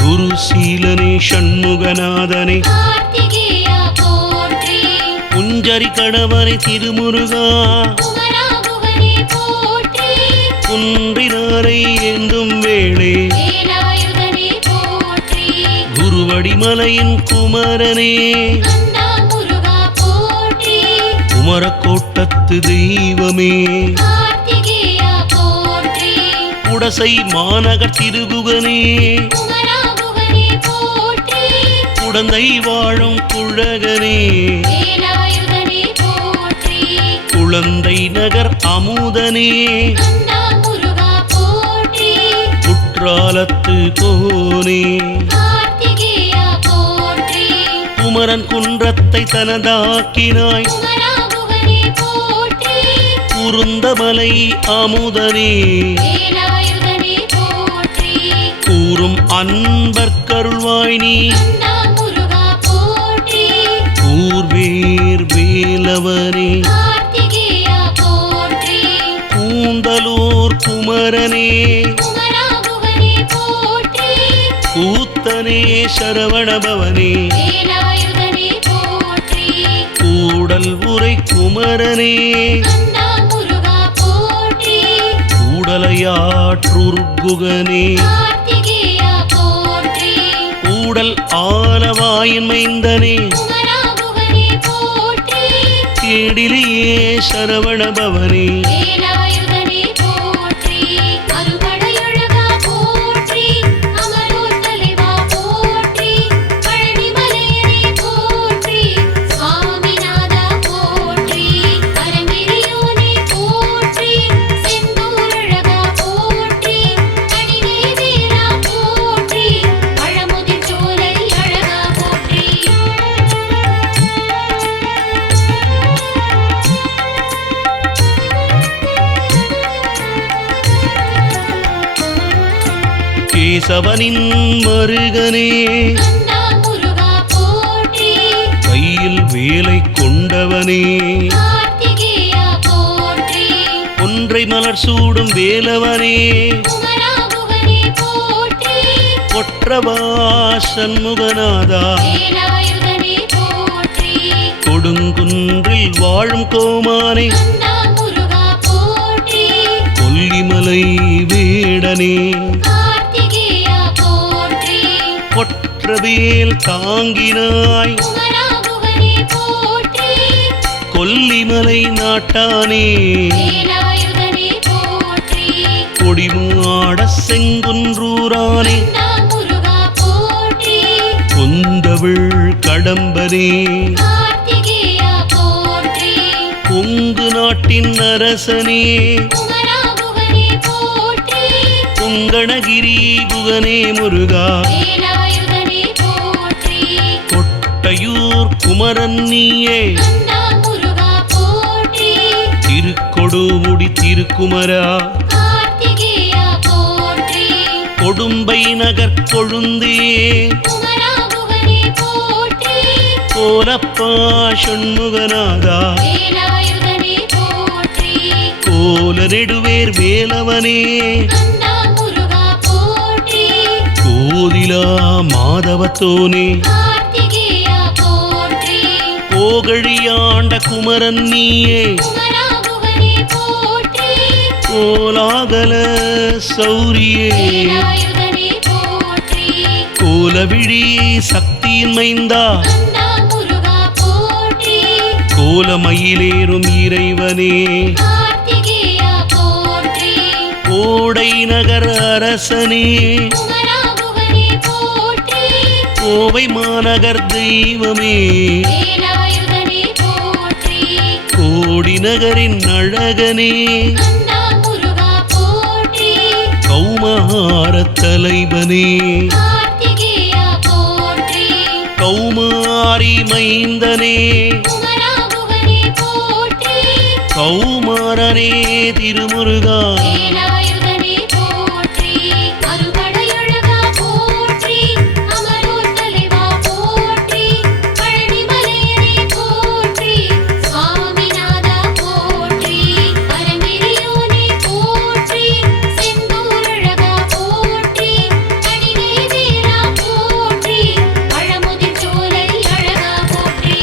குரு சீலனே சண்முகநாதனே கார்த்திகேயா போற்றி குஞ்சரி கணவனை திருமுருகா குமரா குகனே போற்றி குன்றினாரை ஏந்தும் வேளே வேலாயுதனே போற்றி குருவடிமலையின் குமரனே கந்தா முருகா போற்றி குமரக்கோட்டத்து தெய்வமே கார்த்திகேயா போற்றி குடசை மாநகர் திருகுகனே குமரா குகனே போற்றி குடந்தை வாழும் குழகனே வேலாயுதனே போற்றி குழந்தை நகர் அமுதனே கந்தா முருகா போற்றி குற்றாலத்து கோனே கார்த்திகேயா போற்றி குமரன் குன்றத்தை தனதாக்கினாய் குமரா குகனே போற்றி குருந்தமலை அமுதனே வேலாயுதனே போற்றி கூறும் அன்பர்க்கருள்வாய் நீ கந்தா முருகா போற்றி கூர்வேர் வேலவனே கார்த்திகேயா போற்றி கூந்தலூர் குமரனே குமரா குகனே போற்றி கூத்தனே சரவணபவனே வேலாயுதனே போற்றி கூடல் உரை குமரனே கந்தா முருகா போற்றி கூடலையாற்றுர்குகனே கார்த்திகேயா போற்றி கூடல் ஆலவாயின் மைந்தனே குமரா குகனே போற்றி கேடிலேயே சரவணபவனே வேலாயுதனே போற்றி அறுபடையழகா போற்றி அமரோர் தலைவா போற்றி பழனிமலையனே போற்றி சுவாமிநாதா போற்றி அரங்கிரியோனே போற்றி செந்தூரழகா போற்றி கணிவேவேலா போற்றி பழமுதிர் சோலை அழகா போற்றி கேசவனின் மருகனே கந்தா முருகா போற்றி கையில் வேலை கொண்டவனே கார்த்திகேயா போற்றி ஒன்றை மலர் சூடும் வேலவனே குமரா குகனே போற்றி கொற்றவா சண்முகநாதா வேலாயுதனே போற்றி கொடுங்குன்றில் வாழும் கோமானே கந்தா முருகா போற்றி கொல்லிமலை வேடனே கார்த்திகேயா போற்றி கொற்றவேல் தாங்கினாய் குமரா குகனே போற்றி கொல்லிமலை நாட்டானே வேலாயுதனே போற்றி கொடிமாட செங்குன்றூரானே கந்தா முருகா போற்றி கொந்தவிழ் கடம்பனே கார்த்திகேயா போற்றி பொங்கு நாட்டின் அரசனே குமரா குகனே போற்றி புங்கணகிரி குகனே முருகா வேலாயுதனே போற்றி கொட்டையூர் குமரன் நீயே கந்தா முருகா போற்றி திருக்கொடுமுடி திருக்குமரா கார்த்திகேயா போற்றி கொடும்பை நகர் கொழுந்தே குமரா குகனே போற்றி கோலப்பா சண்முகநாதா வேலாயுதனே போற்றி கோல நெடுவேர் வேலவனே கந்தா முருகா போற்றி கோதிலா மாதவத்தோனே கார்த்திகேயா போற்றி கோகழியாண்ட குமரன் நீயே குமரா குகனே போற்றி கோலாகல சௌரியே வேலாயுதனே போற்றி கோலவிழி சக்தியின் மைந்தா கந்தா முருகா போற்றி கோலமயிலேறும் இறைவனே கார்த்திகேயா போற்றி கோடை நகர் அரசனே குமரா குகனே போற்றி கோவை மாநகர் தெய்வமே வேலாயுதனே போற்றி கோடி நகரின் அழகனே கந்தா முருகா போற்றி கௌமார தலைவனே கார்த்திகேயா போற்றி கௌமாரி மைந்தனே குமரா குகனே போற்றி கௌமாரனே திருமுருகா வேலாயுதனே போற்றி அறுபடையழகா போற்றி அமரோர் தலைவா போற்றி பழனிமலையனே போற்றி சுவாமிநாதா போற்றி பரமேறியோனே போற்றி செந்தூரழகா போற்றி கனிவேவேலா போற்றி பழமுதிர் சோலை அழகா போற்றி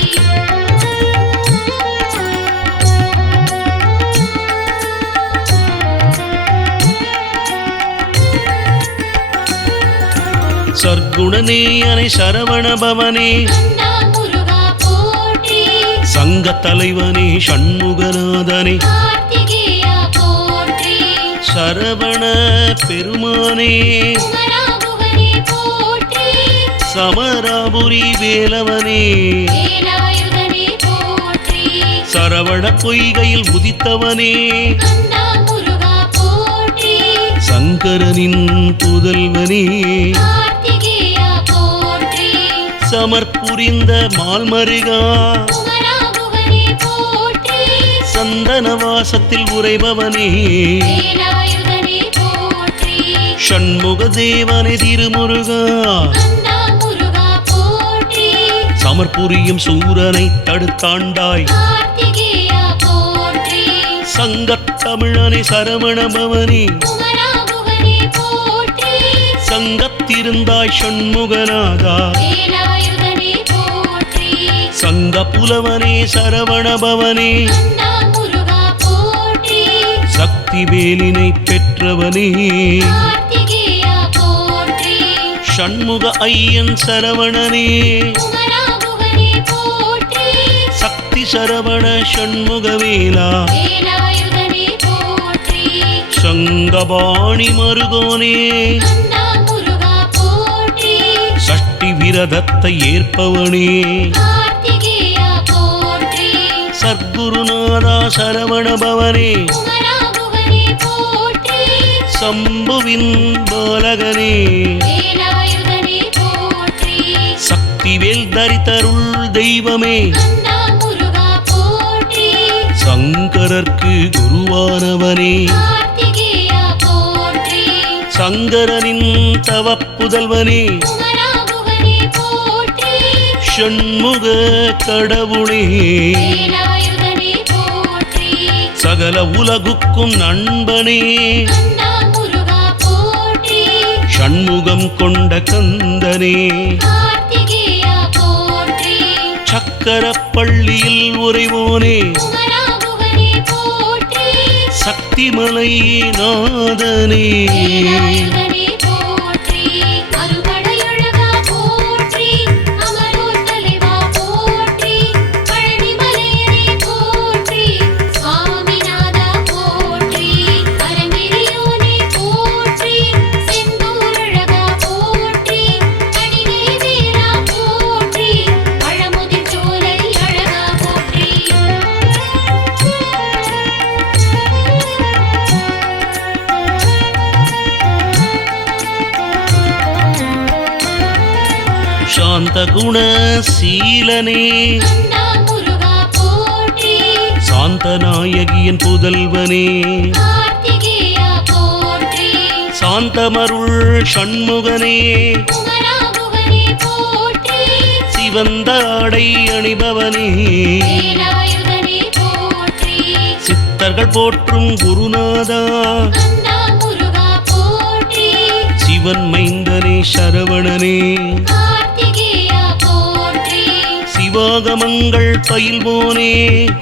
சர்க்குணனேயனை சரவண பவனே கந்தா முருகா போற்றி சங்க தலைவனே சண்முகநாதனே கார்த்திகேயா போற்றி சரவண பெருமானே குமரா குகனே போற்றி சமராபுரி வேலவனே வேலாயுதனே போற்றி சரவண பொய்கையில் உதித்தவனே கந்தா முருகா போற்றி சங்கரனின் புதல்வனே கார்த்திகேயா போற்றி சமர்புரிந்த மால்மருகா குமரா குகனே போற்றி சந்தனவாசத்தில் உறைபவனே வேலாயுதனே போற்றி ஷண்முக தேவனே திருமுருகா கந்தா முருகா போற்றி சமர்புரியும் சூரனை தடுத்தாண்டாய் கார்த்திகேயா போற்றி சங்கத் தமிழனை சரவண பவனே குமரா குகனே போற்றி சங்கத்திருந்தாய் ஷண்முகநாதா வேலாயுதனே போற்றி சங்க புலவனே சரவண பவனே கந்தா முருகா போற்றி சக்தி வேலினை பெற்றவனே கார்த்திகேயா போற்றி ஷண்முக ஐயன் சரவணனே குமரா குகனே போற்றி சக்தி சரவண ஷண்முகவேலா வேலாயுதனே போற்றி சங்கபாணி மருகோனே கந்தா முருகா போற்றி சஷ்டி விரதத்தை ஏற்பவனே கார்த்திகேயா போற்றி சர்க்குருநாதா சரவண பவனே குமரா குகனே போற்றி சம்புவின் பாலகனே வேலாயுதனே போற்றி சக்திவேல் தரித்தருள் தெய்வமே கந்தா முருகா போற்றி சங்கரர்க்கு குருவானவனே கார்த்திகேயா போற்றி சங்கரனின் தவப் புதல்வனே குமரா குகனே போற்றி ஷண்முக கடவுளே வேலாயுதனே போற்றி சகல உலகுக்கும் நண்பனே கந்தா முருகா போற்றி ஷண்முகம் கொண்ட கந்தனே கார்த்திகேயா போற்றி சக்கரப்பள்ளியில் உறைவோனே குமரா குகனே போற்றி சக்திமலை நாதனே வேலாயுதனே போற்றி அறுபடையழகா போற்றி அமரோர் தலைவா போற்றி பழனிமலையனே போற்றி சுவாமிநாதா போற்றி பரமேறியோனே போற்றி செந்தூரழகா போற்றி கனிவேவேலா போற்றி பழமுதிர் சோலை அழகா போற்றி சாந்த குண சீலனே கந்தா முருகா போற்றி சாந்தநாயகியின் புதல்வனே கார்த்திகேயா போற்றி சாந்தமருள் ஷண்முகனே குமரா குகனே போற்றி சிவந்த ஆடை அணிபவனே வேலாயுதனே போற்றி சித்தர்கள் போற்றும் குருநாதா கந்தா முருகா போற்றி சிவன் மைந்தனே சரவணனே கார்த்திகேயா போற்றி சிவாகமங்கள் பயில்வோனே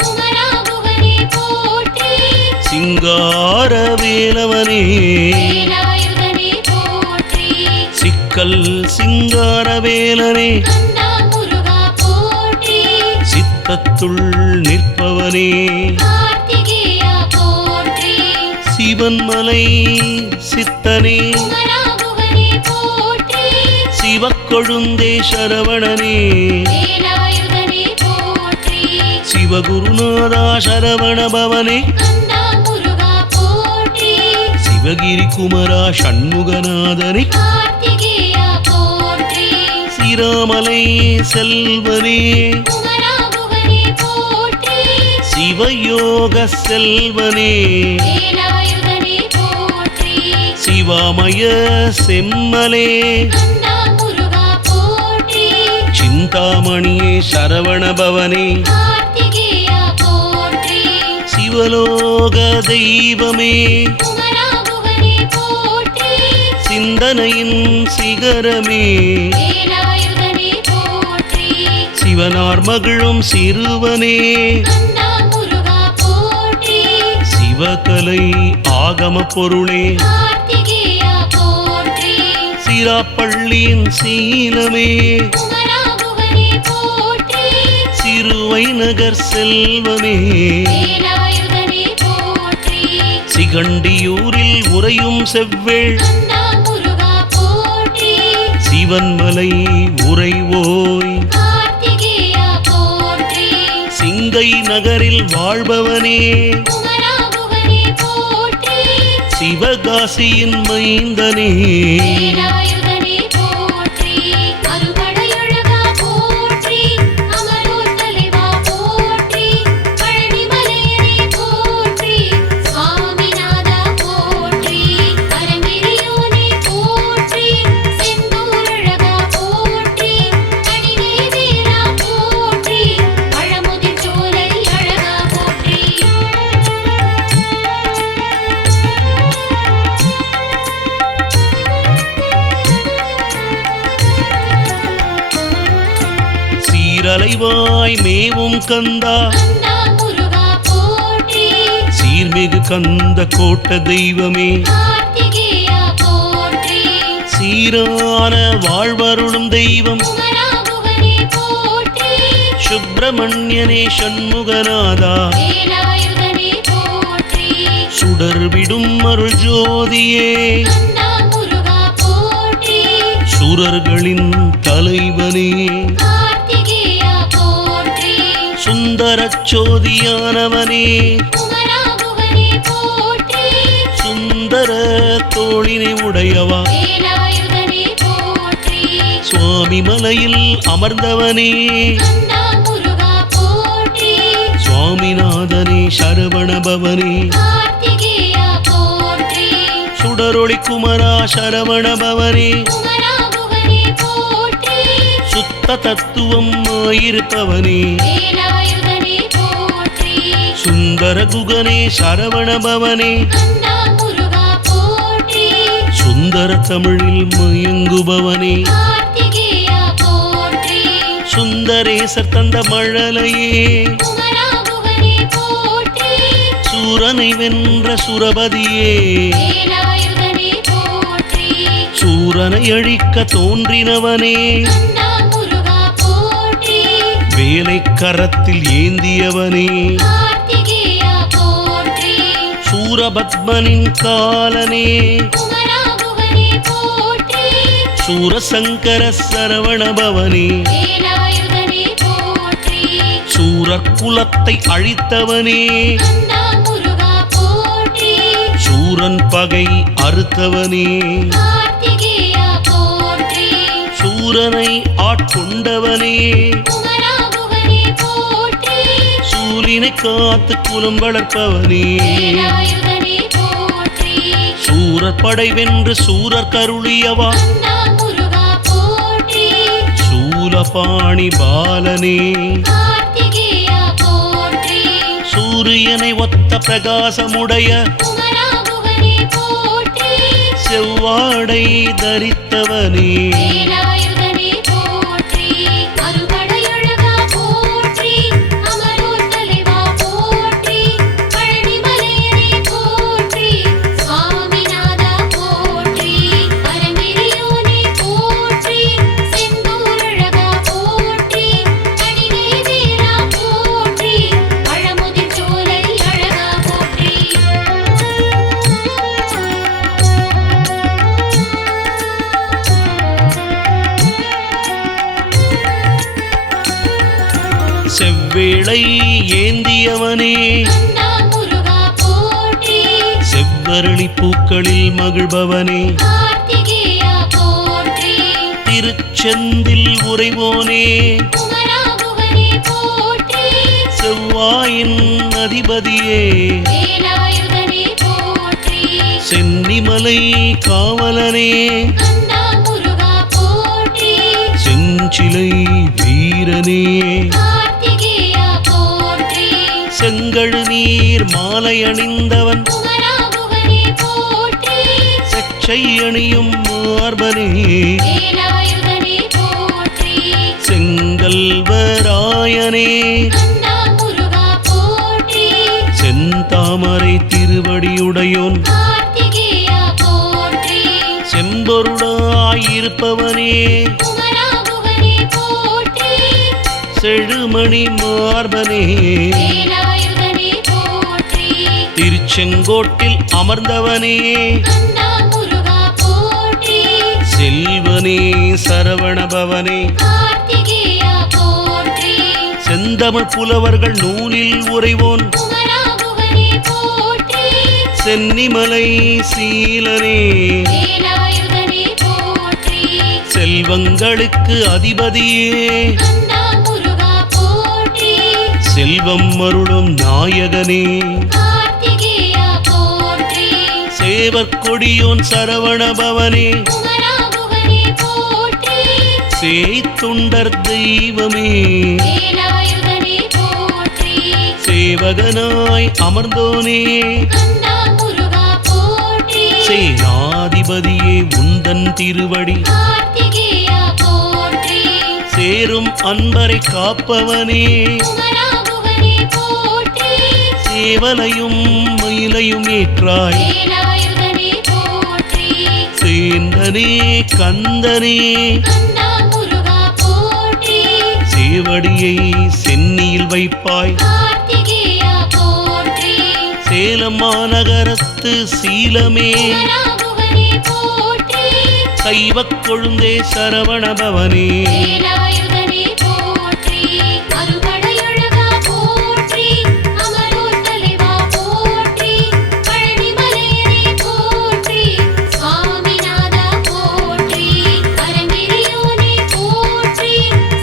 குமரா குகனே போற்றி சிங்கார வேலவனே வேலாயுதனே போற்றி சிக்கல் சிங்கார வேலனே கந்தா முருகா போற்றி சித்தத்துள் நிற்பவனே கார்த்திகேயா போற்றி சிவன்மலை சித்தனே குமரா குகனே போற்றி சிவக்கொழுந்தே சரவணனே வேலாயுதனே போற்றி சிவகுருநாதா சரவண பவனே கந்தா முருகா போற்றி சிவகிரி குமரா ஷண்முகநாதனே கார்த்திகேயா போற்றி சிராமலை செல்வனே குமரா குகனே போற்றி சிவயோக செல்வனே வேலாயுதனே போற்றி சிவாமய செம்மலே கந்தா முருகா போற்றி சிந்தாமணியே சரவண பவனே கார்த்திகேயா போற்றி சிவலோக தெய்வமே குமரா குகனே போற்றி சிந்தனையின் சிகரமே வேலாயுதனே போற்றி சிவனார் மகிழும் சிறுவனே கந்தா முருகா போற்றி சிவகலை ஆகம பொருளே கார்த்திகேயா போற்றி சிராப்பள்ளியின் சீலமே குமரா குகனே போற்றி சிறுவை நகர் செல்வமே வேலாயுதனே போற்றி சிகண்டியூரில் உறையும் செவ்வேள் கந்தா முருகா போற்றி சிவன்மலை உறைவோய் கார்த்திகேயா போற்றி சிங்கை நகரில் வாழ்பவனே குமரா குகனே போற்றி சிவகாசியின் மைந்தனே வேலாயுதனே போற்றி அறுபடையழகா போற்றி அமரோர் தலைவா போற்றி பழனிமலையனே போற்றி சுவாமிநாதா போற்றி பரமெரியோனே போற்றி செந்தூரழகா போற்றி கணிவேதேரா போற்றி பழமுதிர்ச்சோலை அழகா போற்றி சீரலைவாய் மேவும் கந்தா கந்தா முருகா போற்றி சீர்மிகு கந்த கோட்ட தெய்வமே கார்த்திகேயா போற்றி சீரான வாழ்வருளும் தெய்வம் குமரா குகனே போற்றி சுப்பிரமணியனே ஷண்முகநாதா வேலாயுதனே போற்றி சுடர்விடும் அருள் ஜோதியே கந்தா முருகா போற்றி சுரர்களின் தலைவனே கார்த்திகேயா போற்றி சுந்தரச் சோதியானவனே குமரா குகனே போற்றி சுந்தர தோளினை உடையவா வேலாயுதனே போற்றி சுவாமி மலையில் அமர்ந்தவனே கந்தா முருகா போற்றி சுவாமிநாதனே சரவணபவனே கார்த்திகேயா போற்றி சுடரொளி குமரா சரவணபவனே குமரா குகனே போற்றி சுத்த தத்துவம் ஆயிருப்பவனே வேலாயுதனே போற்றி சுந்தர குகனே சரவணபவனே கந்தா முருகா போற்றி சுந்தர தமிழில் மயங்குபவனே கார்த்திகேயா போற்றி சுந்தரேசர் தந்த மழலையே குமரா குகனே போற்றி சூரனை வென்ற சுரபதியே வேலாயுதனே போற்றி சூரனை அழிக்க தோன்றினவனே கந்தா முருகா போற்றி வேலை கரத்தில் ஏந்தியவனே கார்த்திகேயா போற்றி சூரபத்மனின் காலனே குமரா குகனே போற்றி சூரசங்கர சரவணபவனே வேலாயுதனே போற்றி சூரர் குலத்தை அழித்தவனே கந்தா முருகா போற்றி சூரன் பகை அறுத்தவனே கார்த்திகேயா போற்றி சூரனை ஆட்கொண்டவனே குமரா குகனே போற்றி சூலினை காத்து குலம் வளர்ப்பவனே வேலாயுதனே போற்றி சூரர் படை வென்று சூரர் கருளியவா கந்தா முருகா போற்றி சூலபாணி பாலனே கார்த்திகேயா போற்றி சூரியனை ஒத்த பிரகாசமுடைய குமரா குகனே போற்றி செவ்வாடை தரித்தவனே வேலாயுதனே போற்றி அறுபடையழகா போற்றி அமரோர் தலைவா போற்றி பழனிமலையனே போற்றி சுவாமிநாதா போற்றி பரமேரியோனே போற்றி செந்தூரழகா போற்றி கணிவேவேலா போற்றி பழமுதிர் சோலை அழகா போற்றி செவ்வேளை ஏந்தியவனே கந்தா முருகா போற்றி செவ்வரளி பூக்களில் மகிழ்பவனே கார்த்திகேயா போற்றி திருச்செந்தில் உறைவோனே குமரா குகனே போற்றி செவ்வாயின் அதிபதியே வேலாயுதனே போற்றி சென்னிமலை காவலனே கந்தா முருகா போற்றி செஞ்சிலை வீரனே கார்த்திகேயா போற்றி செங்கழு நீர் மாலை அணிந்தவன் குமரா குகனே போற்றி செச்சை அணியும் மார்பனே வேலாயுதனே போற்றி செங்கல்வராயனே கந்தா முருகா போற்றி செந்தாமரை திருவடியுடையோன் கார்த்திகேயா போற்றி செம்பொருளாயிருப்பவனே குமரா குகனே போற்றி செழுமணி மார்பனே வேலாயுதனே போற்றி திருச்செங்கோட்டில் அமர்ந்தவனே கந்தா முருகா போற்றி செல்வனே சரவணபவனே கார்த்திகேயா போற்றி செந்தமிழ் புலவர்கள் நூலில் உறைவோன் குமரா குகனே போற்றி சென்னிமலை சீலனே வேலாயுதனே போற்றி செல்வங்களுக்கு அதிபதியே கந்தா முருகா போற்றி செல்வம் அருளும் நாயகனே கார்த்திகேயா போற்றி சேவற்கொடியோன் சரவணபவனே குமரா குகனே போற்றி சேய்த்துண்டர் தெய்வமே வேலாயுதனே போற்றி சேவகனாய் அமர்ந்தோனே கந்தா முருகா போற்றி சேனாதிபதியே உந்தன் திருவடி கார்த்திகேயா போற்றி சேரும் அன்பரை காப்பவனே குமரா குகனே போற்றி சேவலையும் மயிலையும் ஏற்றாய் வேலாயுதனே போற்றி சேந்தனே கந்தனே கந்தா முருகா போற்றி சேவடியை சென்னியில் வைப்பாய் கார்த்திகேயா போற்றி சேலம் மாநகரத்து சீலமே குமரா குகனே போற்றி சைவக் கொழுந்தே சரவணபவனே வேலாயுதனே போற்றி அறுபடையழகா போற்றி அமரோர் தலைவா போற்றி பழனிமலையனே போற்றி சுவாமிநாதா போற்றி பரமேரியோனே போற்றி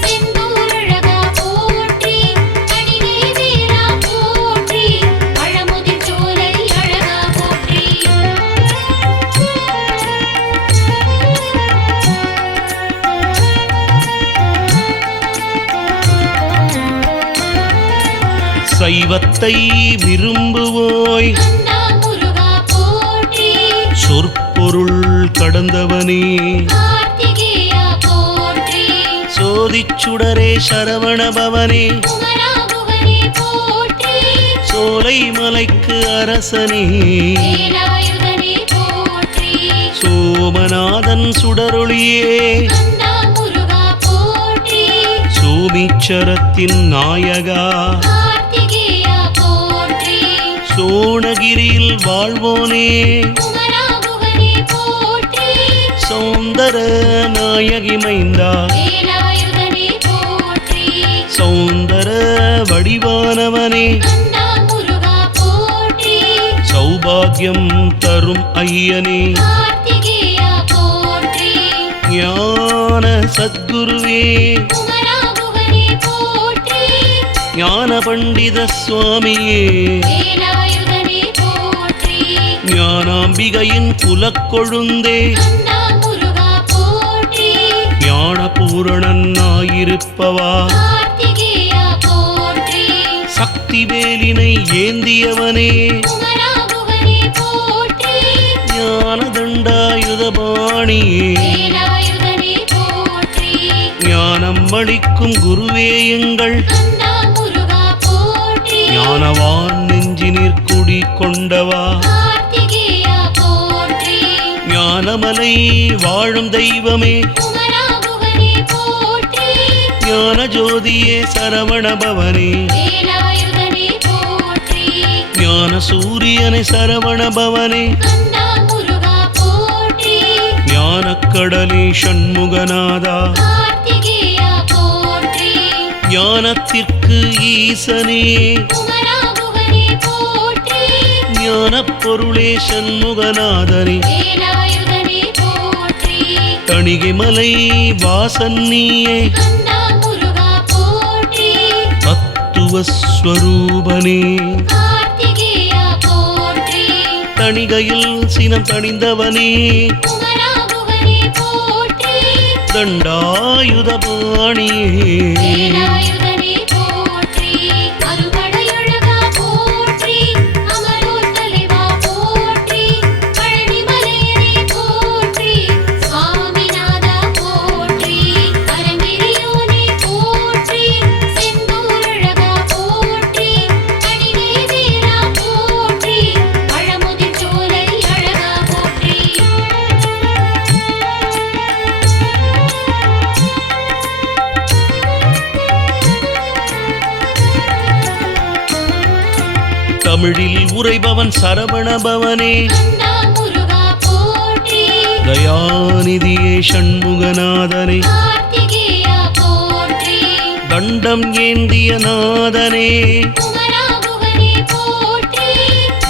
செந்தூரழகா போற்றி கணிவேவேலா போற்றி பழமுதிர் சோலை அழகா போற்றி சைவத்தை விரும்புவோய் கந்தா முருகா போற்றி சொற்பொருள் கடந்தவனே கார்த்திகேயா போற்றி சோதிச்சுடரே சரவணபவனே குமரா குகனே போற்றி சோலை மலைக்கு அரசனே வேலாயுதனே போற்றி சோமநாதன் சுடரொளியே கந்தா முருகா போற்றி சோமீச்சரத்தின் நாயகா கார்த்திகேயா போற்றி சோணகிரியில் வாழ்வோனே குமரா குகனே போற்றி சௌந்தர நாயகி மைந்தா வேலாயுதனே போற்றி சௌந்தர வடிவானவனே கந்தா முருகா போற்றி சௌபாகியம் தரும் ஐயனே கார்த்திகேயா போற்றி ஞான சத்குருவே குமராகுகனே போற்றி ஞான பண்டித சுவாமியே வேலாயுதனே போற்றி ஞானாம்பிகையின் குலக்கொழுந்தே கந்தா முருகா போற்றி ஞான பூரணனாயிருப்பவா கார்த்திகேயா போற்றி சக்தி வேலினை ஏந்தியவனே குமராகுகனே போற்றி ஞான தண்டாயுதபாணியே வேலாயுதனே போற்றி ஞானம் அளிக்கும் குருவே எங்கள் கந்தா முருகா போற்றி ஞானவான் நெஞ்சினிற் குடி கொண்டவா கார்த்திகேயா போற்றி ஞானமலை வாழும் தெய்வமே குமராகுகனே போற்றி ஞான ஜோதியே சரவணபவனே வேலாயுதனே போற்றி ஞான சூரியனை சரவணபவனே கந்தா முருகா போற்றி ஞானக்கடலே ஷண்முகநாதா கார்த்திகேயா போற்றி ஞானத்திற்கு ஈசனே குமராகுகனே போற்றி ஞானப் பொருளே ஷண்முகநாதனே வேலாயுதனே போற்றி தணிகை மலை வாசன்னியே கந்தா முருகா போற்றி தத்துவஸ்வரூபனே கார்த்திகேயா போற்றி தணிகையில் சினம் தணிந்தவனே குமராகுகனே போற்றி தண்டாயுதபாணியே வேலாயுதனே போற்றி அறுபடையழகா போற்றி அமரோர் தலைவா போற்றி பழனிமலையனே போற்றி சுவாமிநாதா போற்றி பரமெரியோனே போற்றி செந்தூரழகா போற்றி கணிவேதேரா போற்றி பழமுதிர்ச்சோலை அழகா போற்றி தமிழில் உரைபவன் சரவணபவனே கந்தா முருகா போற்றி தயாநிதியே ஷண்முகநாதனே கார்த்திகேயா போற்றி தண்டம் ஏந்திய நாதனே குமராகுகனே போற்றி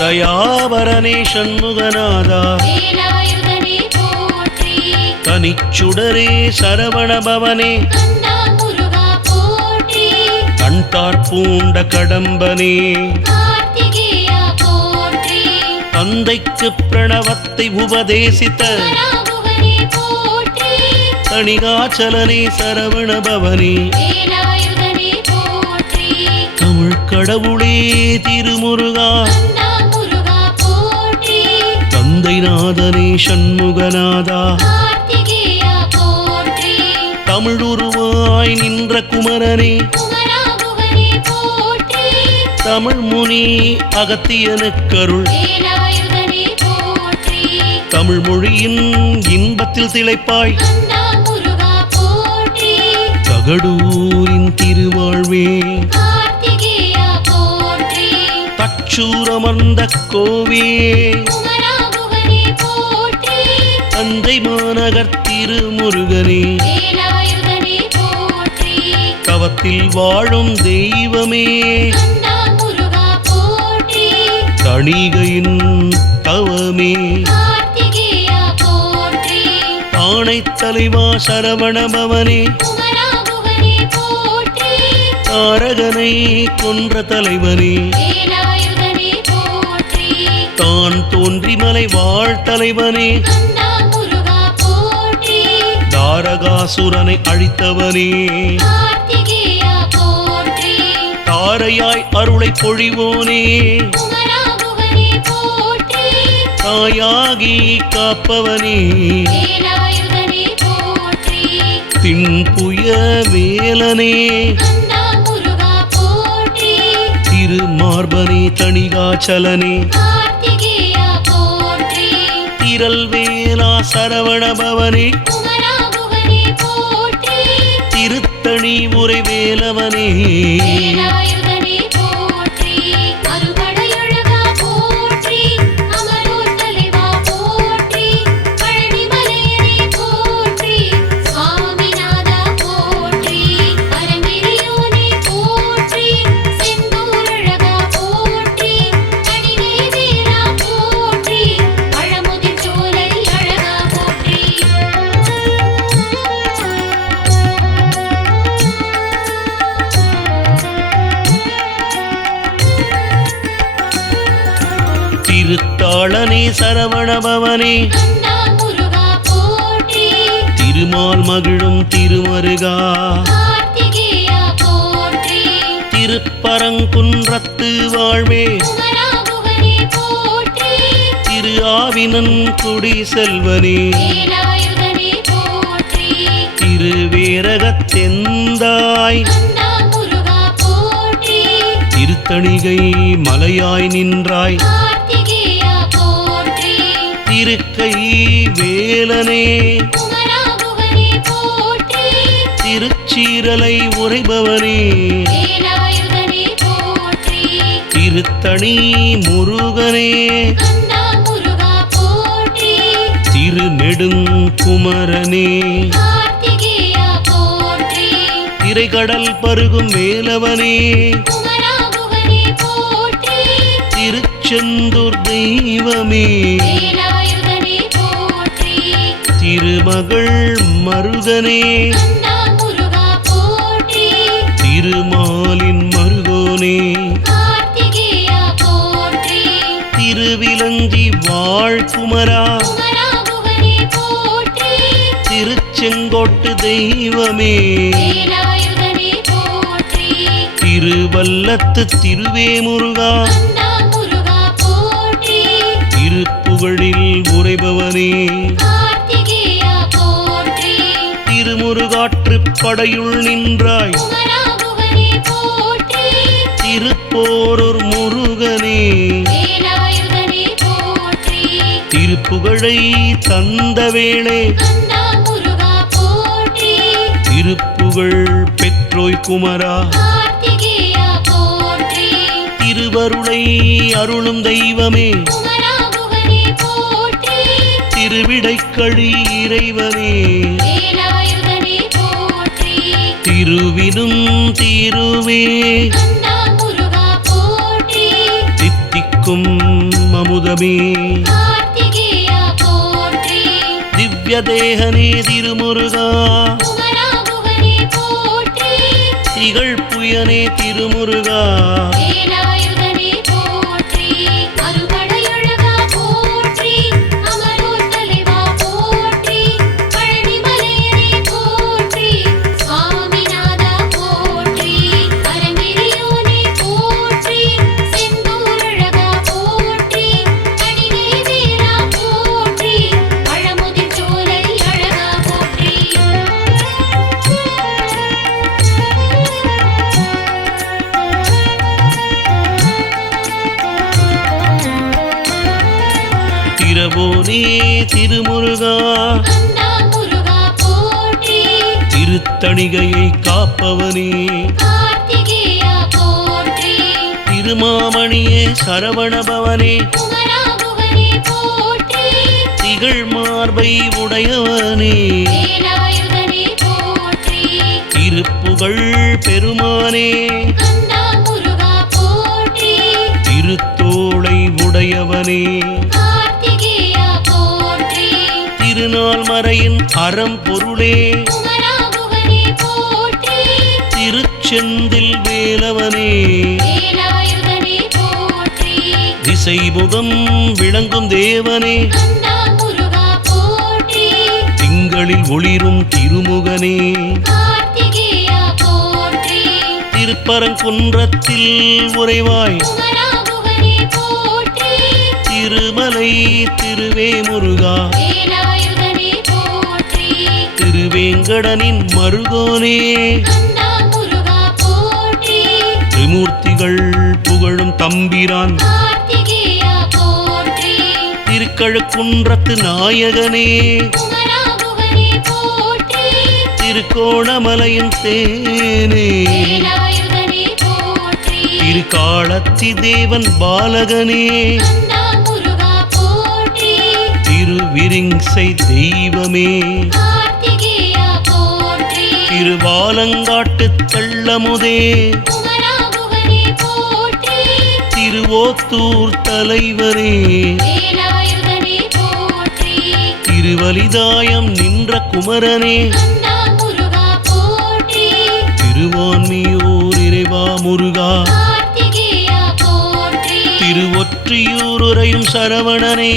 தயாபரனே ஷண்முகநாதா வேலாயுதனே போற்றி தனிச்சுடரே சரவணபவனே கந்தா முருகா போற்றி கண்தார் பூண்ட கடம்பனே கார்த்திகேயா போற்றி தந்தைக்கு பிரணவத்தை உபதேசித்த குமராகுகனே போற்றி தணிகாச்சலனே சரவணபவனே வேலாயுதனே போற்றி தமிழ் கடவுளே திருமுருகா கந்தா முருகா போற்றி தந்தைநாதனே ஷண்முகநாதா கார்த்திகேயா போற்றி தமிழுருவாய் நின்ற குமரனே குமராகுகனே போற்றி தமிழ் முனி அகத்தியனுக்கருள் வேலாயுதனே போற்றி தமிழ் மொழியின் இன்பத்தில் திளைப்பாய் கந்தா முருகா போற்றி தகடூரின் திருவாழ்வே கார்த்திகேயா போற்றி தச்சூரமர்ந்த கோவே குமராகுகனே போற்றி தஞ்சை மாநகர் திருமுருகனே வேலாயுதனே போற்றி தவத்தில் வாழும் தெய்வமே கந்தா முருகா போற்றி தணிகையின் தவமே கார்த்திகேயா போற்றி ஆணைத் தலைவா சரவணபவனே குமராகுகனே போற்றி தாரகனை கொன்ற தலைவனே வேலாயுதனே போற்றி தான் தோன்றி மலை வாழ் தலைவனே கந்தா முருகா போற்றி தாரகாசுரனை அழித்தவனே கார்த்திகேயா போற்றி தாரையாய் அருளை பொழிவோனே குமராகுகனே போற்றி தாயாகி காப்பவனே வேலாயுதனே போற்றி தின்புய வேலனே கந்தா முருகா போற்றி திருமார்பனே தணிகாச்சலனே கார்த்திகேயா போற்றி திரள் வேலா சரவணபவனே குமராகுகனே போற்றி திருத்தணி உரை வேலவனே வேலாயுதனே போற்றி அறுபடையழகா போற்றி அமரோர் தலைவா போற்றி பழனிமலையனே போற்றி சுவாமிநாதா போற்றி பரமெரியோனே போற்றி செந்தூரழகா போற்றி கணிவேதேரா போற்றி பழமுதிர்ச்சோலை அழகா போற்றி சரவணபவனே கந்தா முருகா போற்றி திருமால் மகிழும் திருமருகா கார்த்திகேயா போற்றி திருப்பரங்குன்றத்து வாழ்வே குமரா குகனே போற்றி திரு ஆவினன் குடி செல்வனே வேலாயுதனே போற்றி திருவேரகத்தெந்தாய் கந்தா முருகா போற்றி திருத்தணிகை மலையாய் நின்றாய் கார்த்திகேயா போற்றி திருக்கை வேலனே குமரா குகனே போற்றி திருச்சீரலை உரைபவனே வேலாயுதனே போற்றி திருத்தணி முருகனே கந்தா முருகா போற்றி திருநெடுங்குமரனே கார்த்திகேயா போற்றி திரைகடல் பருகும் வேலவனே குமரா குகனே போற்றி திருச்செந்தூர் தெய்வமே வேலாயுதனே போற்றி திருமகள் மருகனே கந்தா முருகா போற்றி திருமாலின் மருகோனே கார்த்திகேயா போற்றி திருவிலஞ்சி வாழ்குமரா குமரா குகனே போற்றி திருச்செங்கோட்டு தெய்வமே வேலாயுதனே போற்றி திருவல்லத்து திருவேமுருகா கந்தா முருகா போற்றி திருப்புகழில் உரைபவனே கார்த்திகேயா போற்றி திருமுருகாற்றுப் படையுள் நின்றாய் குமரா குகனே போற்றி திருப்போரூர் முருகனே வேலாயுதனே போற்றி திருப்புகழை தந்த வேளே கந்தா முருகா போற்றி திருப்புகழ் பெற்றோய் குமரா கார்த்திகேயா போற்றி திருவருளை அருளும் தெய்வமே குமரா குகனே போற்றி திருவிடைக்கழி இறைவனே வேலாயுதனே போற்றி திருவினும் தீருவே கந்தா முருகா போற்றி தித்திக்கும் அமுதமே கார்த்திகேயா போற்றி திவ்ய தேகனே திருமுருகா குமரா குகனே போற்றி திகழ் புயனே திருமுருகா வேலாயுதனே போற்றி அறுபடையழகா போற்றி அமரோர் தலைவா போற்றி பழனிமலையனே போற்றி சுவாமிநாதா போற்றி அரங்கிரியோனே போற்றி செந்தூரழகா போற்றி கணிகை வேலா போற்றி பழமுதிர் சோலை அழகா போற்றி திரவோனே திருமுருகா கந்தா முருகா போற்றி திருத்தணிகையை காப்பவனே கார்த்திகேயா போற்றி திருமாமணியே சரவணபவனே குமரா குகனே போற்றி திகழ் மார்பை உடையவனே வேலாயுதனே போற்றி திருப்புகழ் பெருமானே கந்தா முருகா போற்றி திருத்தோளை உடையவனே கார்த்திகேயா போற்றி திருநாள் மறையின் அறம் பொருளே குமரா குகனே போற்றி திருச்செந்தில் வேலவனே வேலாயுதனே போற்றி திசைமுகம் விளங்கும் தேவனே கந்தா முருகா போற்றி திங்களில் ஒளிரும் திருமுகனே கார்த்திகேயா போற்றி திருப்பரங்குன்றத்தில் உறைவாய் குமரா குகனே போற்றி திருமலை திருவேமுருகா வேலாயுதனே போற்றி திருவேங்கடனின் மருகோனே கந்தா முருகா போற்றி திரிமூர்த்திகள் புகழும் தம்பிரான் கார்த்திகேயா போற்றி திருக்கழுக்குன்றத்து நாயகனே குமரா குகனே போற்றி திருக்கோணமலையின் தேனே வேலாயுதனே போற்றி திருக்காலத்தி தேவன் பாலகனே கந்தா முருகா போற்றி திருவிரிங்சை தெய்வமே கார்த்திகேயா போற்றி திருவாலங்காட்டு தள்ளமுதே குமரா குகனே போற்றி திருவோத்தூர் தலைவரே வேலாயுதனே போற்றி திருவலிதாயம் நின்ற குமரனே கந்தா முருகா போற்றி திருவான்மியூர் இறைவா முருகா கார்த்திகேயா போற்றி திருவொற்றியூருரையும் சரவணனே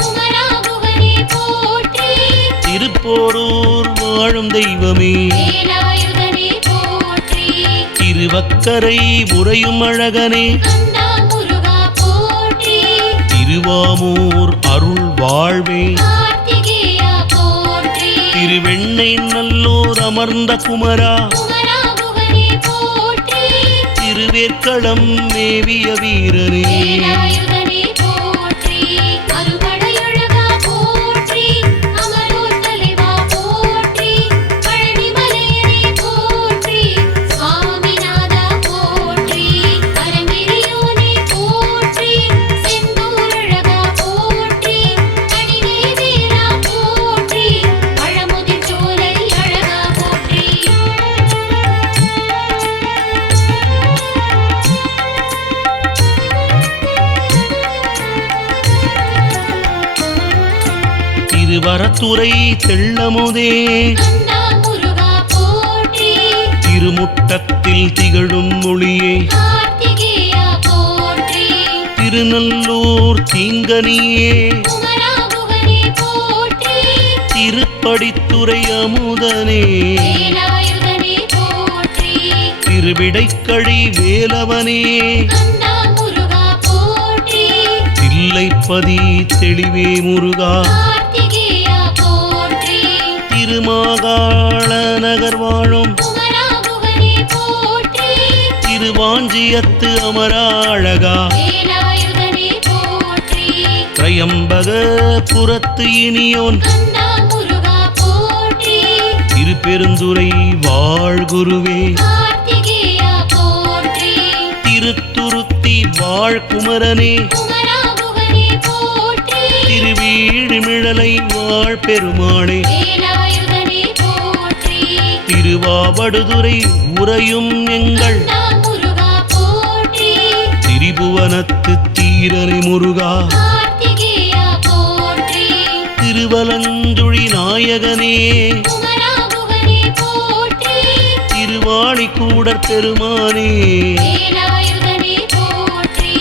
குமராகுகனே போற்றி திருப்போரூர் வாழும் தெய்வமே வேலாயுதனே போற்றி திருவக்கரை உறையும் அழகனே கந்தா முருகா போற்றி திருவாமூர் அருள் வாழ்வே கார்த்திகேயா போற்றி திருவெண்ணை நல்லூர் அமர்ந்த குமரா குமராகுகனே போற்றி திருவேற்களம் மேவிய வீரனே வேலாயுதனே போற்றி அறுபடையழகா போற்றி அமரோர் தலைவா போற்றி பழனிமலையனே போற்றி சுவாமிநாதா போற்றி பரமெரியோனே போற்றி செந்தூரழகா போற்றி கனிவேதேரா போற்றி பழமுதிர்ச்சோலை அழகா போற்றி திருவரத்துறை தெள்ளமுதே கந்தா முருகா போற்றி திருமுட்டத்தில் திகழும் மொழியே கார்த்திகேயா போற்றி திருநல்லூர் தீங்கனியே குமராகுகனே போற்றி திருப்படித்துறை அமுதனே வேலாயுதனே போற்றி திருவிடைக்கழி வேலவனே கந்தா முருகா போற்றி தில்லைப்பதி தெளிவே முருகா கார்த்திகேயா போற்றி திருமாகாள நகர் வாழும் குமராகுகனே போற்றி திருவாஞ்சியத்து அமராழகா வேலாயுதனே போற்றி திரையம்பக புறத்து இனியோன் கந்தா முருகா போற்றி திருப்பெருந்துறை வாழ்குருவே கார்த்திகேயா போற்றி திருத்துருத்தி வாழ்குமரனே குமராகுகனே போற்றி திருவீழிமிழலை வாழ் பெருமாளே வேலாயுதனே போற்றி திருவாவடுதுறை உறையும் எங்கள் கந்தா முருகா போற்றி திரிபுவனத்து தீரனை முருகா கார்த்திகேயா போற்றி திருவலஞ்சுழி நாயகனே குமராகுகனே போற்றி திருவாணிக்கூடற் பெருமானே வேலாயுதனே போற்றி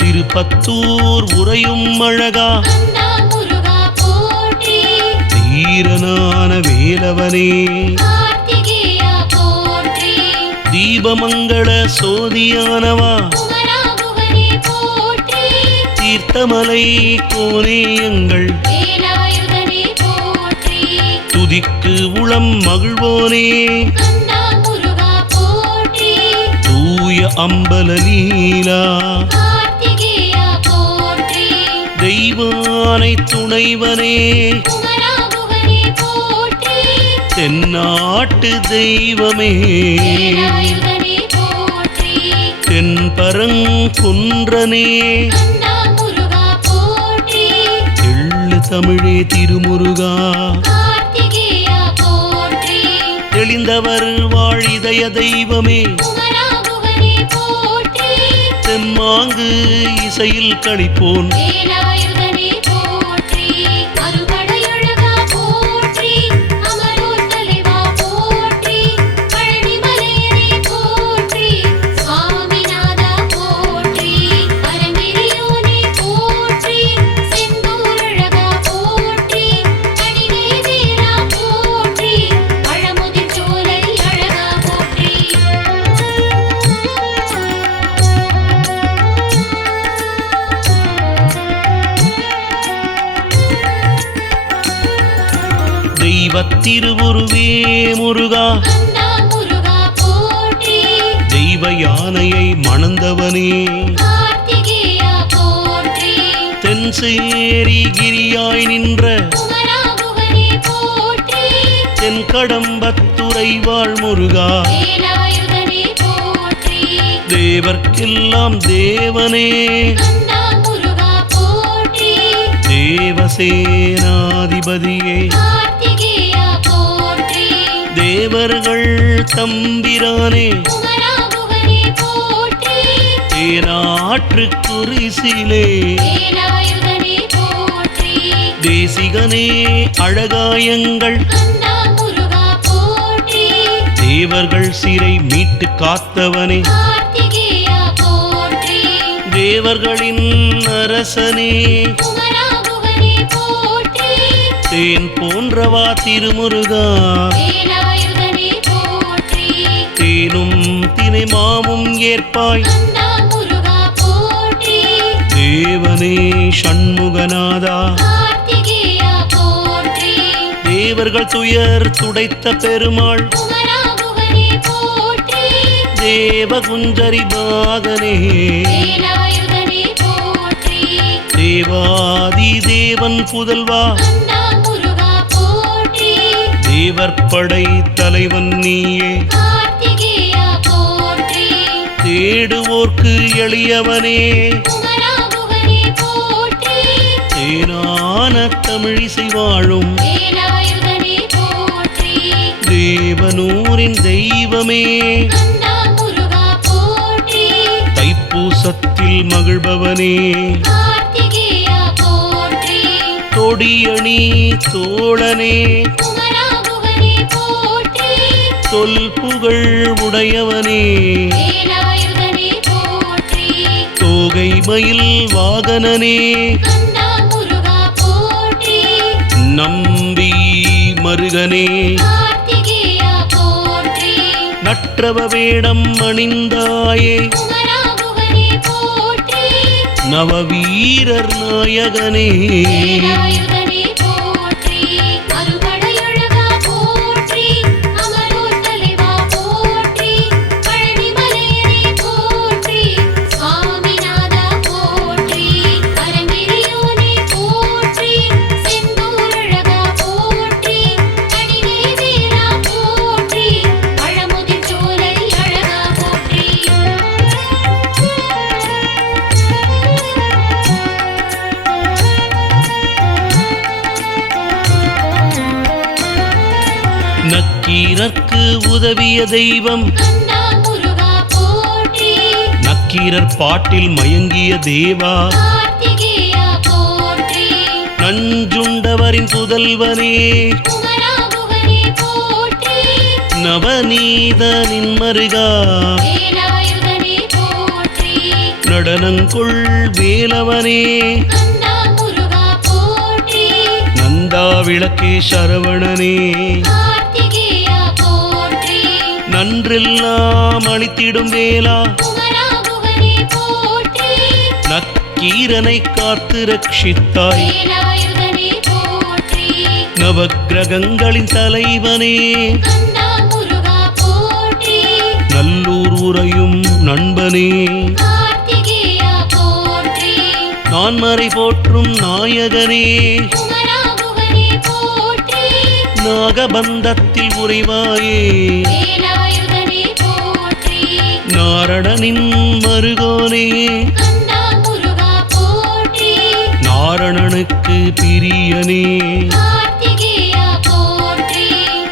திருப்பத்தூர் உறையும் அழகா கந்தா முருகா போற்றி தீரனான வேலவனே கார்த்திகேயா போற்றி தீபமங்கள சோதியானவா குமராகுகனே போற்றி தீர்த்தமலை கோனே எங்கள் வேலாயுதனே போற்றி துதிக்கு உளம் மகிழ்வோனே கந்தா முருகா போற்றி தூய அம்பல லீலா கார்த்திகேயா போற்றி தெய்வானை துணைவனே குமராகுகனே போற்றி தென்னாட்டு தெய்வமே வேலாயுதனே போற்றி தென்பரங்குன்றனே கந்தா முருகா போற்றி எள்ளு தமிழே திருமுருகா கார்த்திகேயா போற்றி தெளிந்தவர் வாழிதய தெய்வமே குமராகுகனே போற்றி தெம்மாங்கு இசையில் களிப்போன் வேலாயுதனே போற்றி அறுபடையழகா போற்றி அமரோர் தலைவா போற்றி பழனிமலையனே போற்றி சுவாமிநாதா போற்றி பரமெரியோனே போற்றி செந்தூரழகா போற்றி கனிவேதேரா போற்றி பழமுதிர்ச்சோலை அழகா போற்றி தெய்வத் திருவுருவே முருகா கந்தா முருகா போற்றி தெய்வ யானையை மணந்தவனே கார்த்திகேயா போற்றி தென்சேரி கிரியாய் நின்ற குமராகுகனே போற்றி தென்கடம்பத்துறை வாழ் முருகா வேலாயுதனே போற்றி தேவர்க்கெல்லாம் தேவனே கந்தா முருகா போற்றி தேவசேனாதிபதியே கார்த்திகேயா போற்றி தேவர்கள் தம்பிரானே குமராகுகனே போற்றி தேனாற்று குறிசிலே வேலாயுதனே போற்றி தேசிகனே அழகாயங்கள் கந்தா முருகா போற்றி தேவர்கள் சிறை மீட்டு காத்தவனே கார்த்திகேயா போற்றி தேவர்களின் அரசனே குமராகுகனே போற்றி தேன் போன்றவா திருமுருகா வேலாயுதனே போற்றி தேனும் தினை மாவும் ஏற்பாய் கந்தா முருகா போற்றி தேவனே சண்முகநாதா கார்த்திகேயா போற்றி தேவர்கள் துயர் துடைத்த பெருமாள் குமராகுகனே போற்றி தேவகுஞ்சரி பாகனே வேலாயுதனே போற்றி தேவாதி தேவன் புதல்வா கந்தா முருகா போற்றி தேவர்படை தலைவன் நீயே கார்த்திகேயா போற்றி தேடுவோர்க்கு எளியவனே குமராகுகனே போற்றி தேனான தமிழிசை வாழும் வேலாயுதனே போற்றி தேவனூரின் தெய்வமே கந்தா முருகா போற்றி தைப்பூசத்தில் மகிழ்பவனே கார்த்திகேயா போற்றி தொடியணி தோழனே குமராகுகனே போற்றி தொல் புகழ் உடையவனே வேலாயுதனே போற்றி தோகை மயில் வாகனனே கந்தா முருகா போற்றி நம்பி மருகனே கார்த்திகேயா போற்றி நற்றவ வேடம் அணிந்தாயே குமராகுகனே போற்றி நவவீரர் நாயகனே வேலாயுதனே போற்றி அறுபடையழகா போற்றி அமரோர் தலைவா போற்றி பழனிமலையனே போற்றி சுவாமிநாதா போற்றி அரங்கிரியோனே போற்றி செந்தூரழகா போற்றி கணிவேவேலா போற்றி பழமுதிர்ச்சோலை அழகா போற்றி நக்கீரர்க்கு உதவிய தெய்வம் கந்தா முருகா போற்றி நக்கீரர் பாட்டில் மயங்கிய தேவா கார்த்திகேயா போற்றி நஞ்சுண்டவரின் புதல்வனே குமராகுகனே போற்றி நவநீதனின் மருகா வேலாயுதனே போற்றி நடனங்கொள் வேலவனே கந்தா முருகா போற்றி நந்தா விளக்கே சரவணனே கார்த்திகேயா போற்றி நன்றெல்லாம் அளித்திடும் வேலா குமராகுகனே போற்றி நக்கீரனை காத்து ரட்சித்தாய் வேலாயுதனே போற்றி நவக்கிரகங்களின் தலைவனே கந்தா முருகா போற்றி நல்லூர் உரையும் நண்பனே கார்த்திகேயா போற்றி நான்மறை போற்றும் நாயகனே குமராகுகனே போற்றி நாகபந்தத்தில் உறைவாயே வேலாயுதனே போற்றி நாரணனின் மருகோனே கந்தா முருகா போற்றி நாரணனுக்கு பிரியனே கார்த்திகேயா போற்றி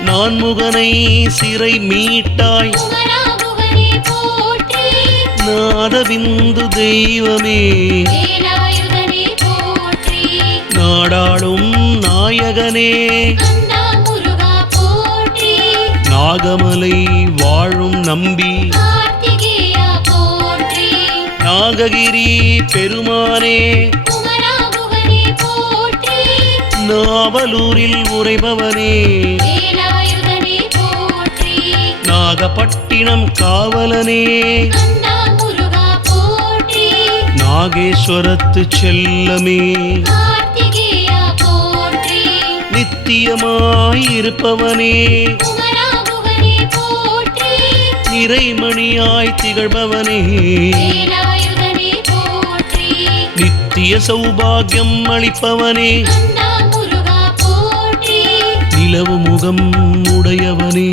நான்முகனை சிறை மீட்டாய் குமராகுகனே போற்றி நாதபிந்து தெய்வமே வேலாயுதனே போற்றி நாடாளும் நாயகனே கந்தா முருகா போற்றி நாகமலை வாழும் நம்பி கார்த்திகேயா போற்றி நாககிரி பெருமானே குமராகுகனே போற்றி நாவலூரில் உறைபவனே வேலாயுதனே போற்றி நாகப்பட்டினம் காவலனே கந்தா முருகா போற்றி நாகேஸ்வரத்து செல்லமே கார்த்திகேயா போற்றி நித்தியமாயிருப்பவனே குமராகுகனே போற்றி நிறைமணியாய் திகழ்பவனே வேலாயுதனே போற்றி நித்திய சௌபாகியம் அளிப்பவனே கந்தா முருகா போற்றி நிலவு முகம் உடையவனே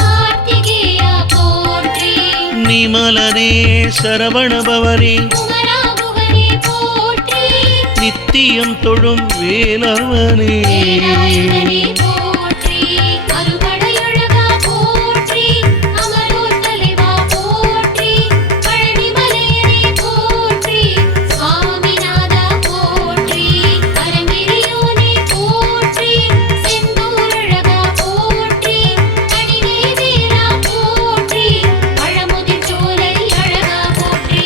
கார்த்திகேயா போற்றி நிமலனே சரவணபவனே குமராகுகனே போற்றி நித்தியம் தொழும் வேலவனே வேலாயுதனே போற்றி அறுபடையழகா போற்றி அமரோர் தலைவா போற்றி பழனிமலையனே போற்றி சுவாமிநாதா போற்றி அரங்கிரியோனே போற்றி செந்தூரழகா போற்றி கணிவேவேலா போற்றி பழமுதிர்ச்சோலை அழகா போற்றி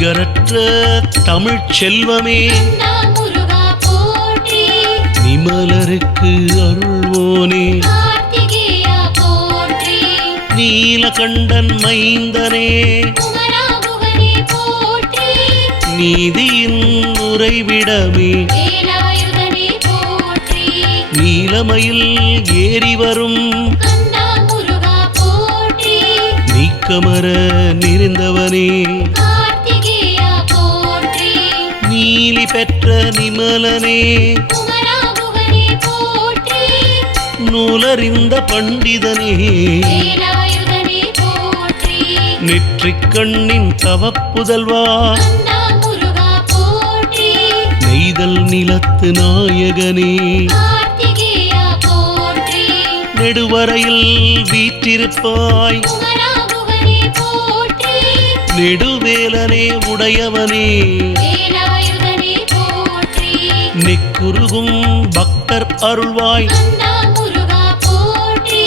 நிகரற்ற தமிழ்ச் செல்வமே கந்தா முருகா போற்றி நிமலருக்கு அருள்வோனே கார்த்திகேயா போற்றி நீலகண்டன் மைந்தனே குமரா குகனே போற்றி நீதியின் உறைவிடமே வேலாயுதனே போற்றி நீலமயில் ஏறி வரும் கந்தா முருகா போற்றி நீக்கமர நிறைந்தவனே கார்த்திகேயா போற்றி நீலி பெற்ற நிமலனே குமரா குகனே போற்றி நூலறிந்த பண்டிதனே வேலாயுதனே போற்றி நெற்றிக் கண்ணின் தவப்புதல்வா கந்தா முருகா போற்றி நெய்தல் நிலத்து நாயகனே கார்த்திகேயா போற்றி நெடுவரையில் வீற்றிருப்பாய் குமரா குகனே போற்றி நெடுவேலனே உடையவனே வேலாயுதனே போற்றி நெக்குருகும் பக்தர் அருள்வாய் கந்தா முருகா போற்றி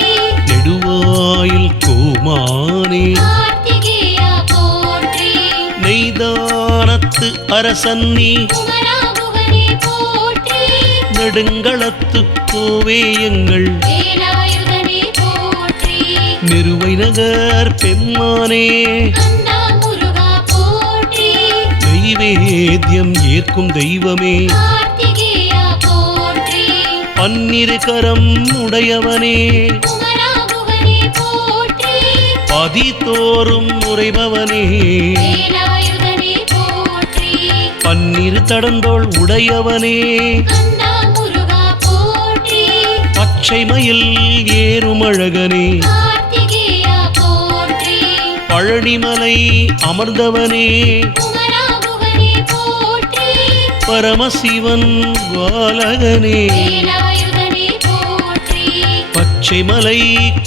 நெடுவாயில் கோமானே கார்த்திகேயா போற்றி நெய்தானத்து அரசன்னி குமரா குகனே போற்றி நெடுங்களத்து கோவே எங்கள் வேலாயுதனே போற்றி நிறுவை நகர் பெம்மானே கந்தா முருகா போற்றி நைவேத்தியம் ஏற்கும் தெய்வமே கார்த்திகேயா போற்றி பன்னிரு கரம் உடையவனே குமரா குகனே போற்றி பதிதோறும் உறைபவனே வேலாயுதனே போற்றி பன்னிரு தடந்தோள் உடையவனே கந்தா முருகா போற்றி பச்சை மயில் ஏறும் அழகனே கார்த்திகேயா போற்றி பழனிமலை அமர்ந்தவனே குமரா குகனே போற்றி பரமசிவன் பாலகனே வேலாயுதனே போற்றி பச்சைமலை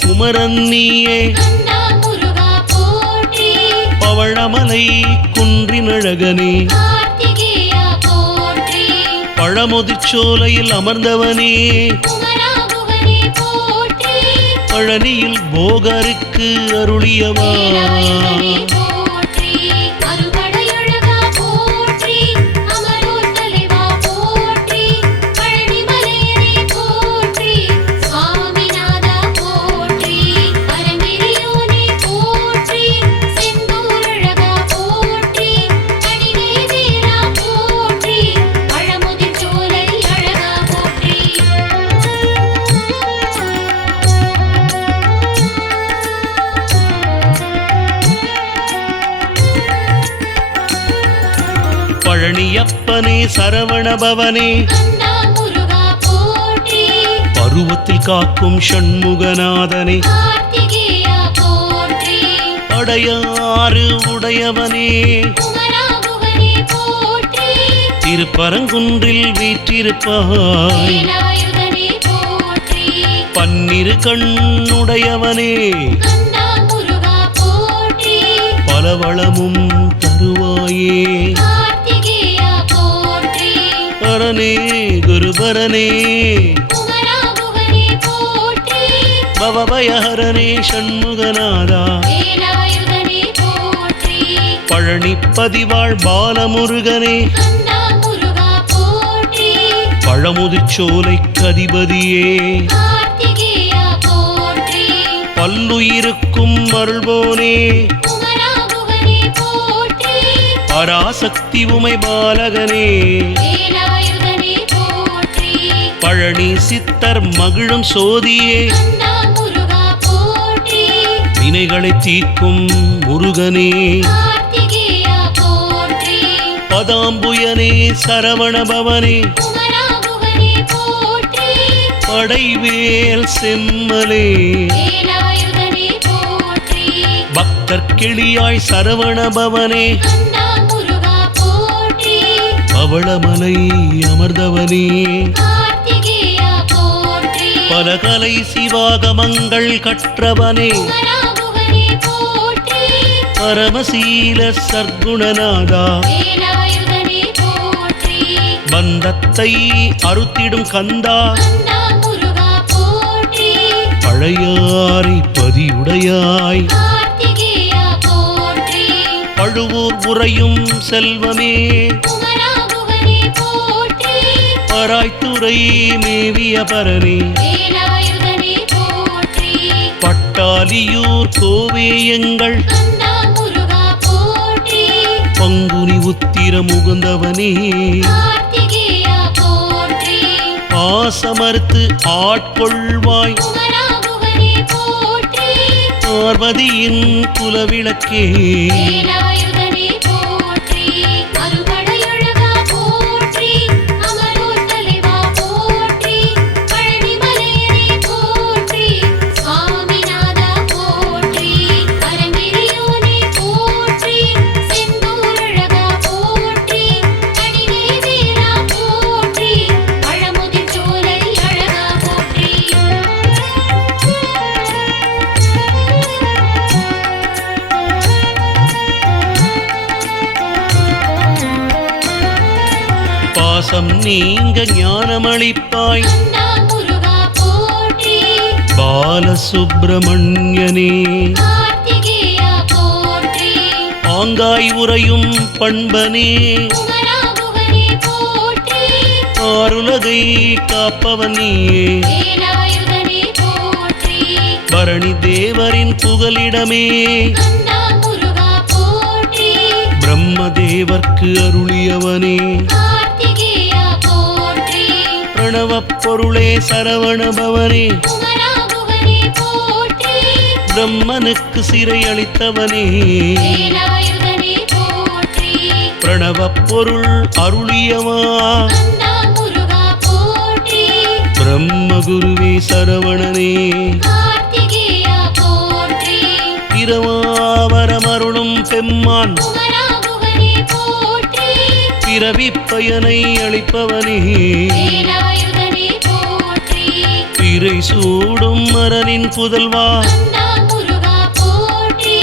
குமரன் நீயே கந்தா முருகா போற்றி பவழமலை குன்றின் அழகனே கார்த்திகேயா போற்றி பழமுதிர்ச்சோலையில் அமர்ந்தவனே குமரா குகனே போற்றி பழனியில் போகருக்கு அருளியவா வேலாயுதனே போற்றி அறுபடையழகா போற்றி அமரோர் தலைவா போற்றி பழனிமலையனே போற்றி சுவாமிநாதா போற்றி பரமேறியோனே போற்றி செந்தூரழகா போற்றி கனிவேவேலா போற்றி பழமுதிர்ச்சோலை அழகா போற்றி பழனியப்பனே சரவணபவனே கந்தா முருகா போற்றி பருவத்தில் காக்கும் ஷண்முகநாதனே கார்த்திகேயா போற்றி அடையாறு உடையவனே குமரா குகனே போற்றி திருப்பரங்குன்றில் வீற்றிருப்பாய் வேலாயுதனே போற்றி பன்னிரு கண்ணுடையவனே கந்தா முருகா போற்றி பலவளமும் தருவாயே கார்த்திகேயா போற்றி பரனே குருபரனே குமரா குகனே போற்றி பவபயஹரனே ஷண்முகநாதா வேலாயுதனே போற்றி பழனிப்பதிவாழ் பாலமுருகனே கந்தா முருகா போற்றி பழமுதிர்ச்சோலை கதிபதியே கார்த்திகேயா போற்றி பல்லுயிருக்கும் அருள்வோனே குமரா குகனே போற்றி பராசக்தி உமை பாலகனே வேலாயுதனே போற்றி பழனி சித்தர் மகிழும் சோதியே கந்தா முருகா போற்றி வினைகளை தீர்க்கும் முருகனே கார்த்திகேயா போற்றி பதாம்புயனே சரவணபவனே குமரா குகனே போற்றி படைவேல் செம்மலே வேலாயுதனே போற்றி பக்தர் கிளியாய் சரவணபவனே கந்தா முருகா போற்றி பவளமலை அமர்ந்தவனே கார்த்திகேயா போற்றி பலகலை சிவாகமங்கள் கற்றவனே குமரா குகனே போற்றி பரமசீல சர்க்குணநாதா வேலாயுதனே போற்றி பந்தத்தை அறுத்திடும் கந்தா கந்தா முருகா போற்றி பழையாறை பதியுடையாய் கார்த்திகேயா போற்றி பழுவூர் உறையும் செல்வமே குமரா குகனே போற்றி பராய்த்துறை மேவிய பரனே வேலாயுதனே போற்றி பட்டாலியூர் கோவே எங்கள் கந்தா முருகா போற்றி பங்குனி உத்திர முகுந்தவனே கார்த்திகேயா போற்றி பாசமறுத்து ஆட்கொள்வாய் குமரா குகனே போற்றி பார்வதியின் குலவிளக்கே வேலாயுதனே போற்றி அறுபடையழகா போற்றி அமரோர் தலைவா போற்றி பழனிமலையனே போற்றி சுவாமிநாதா போற்றி அரங்கிரியோனே போற்றி செந்தூரழகா போற்றி கணிவேவேலா போற்றி பழமுதிர்ச்சோலை அழகா போற்றி பாசம் நீங்க ஞானமளிப்பாய் கந்தா முருகா போற்றி பாலசுப்பிரமணியனே கார்த்திகேயா போற்றி ஆங்காய் உறையும் பண்பனே குமரா குகனே போற்றி ஆருலகை காப்பவன் நீயே வேலாயுதனே போற்றி பரணி தேவரின் புகலிடமே கந்தா முருகா போற்றி பிரம்மதேவர்க்கு அருளியவனே கார்த்திகேயா போற்றி பிரணவப் பொருளே சரவணபவனே குமரா குகனே போற்றி பிரம்மனுக்கு சிறை அளித்தவனே வேலாயுதனே போற்றி பிரணவப் பொருள் அருளியவா கந்தா முருகா போற்றி பிரம்மகுருவே சரவணனே கார்த்திகேயா போற்றி இரவாவரமருளும் பெம்மான் குமரா குகனே போற்றி பிறவி பயனை அளிப்பவனே வேலாயுதனே போற்றி பிறை சூடும் மரனின் புதல்வா கந்தா முருகா போற்றி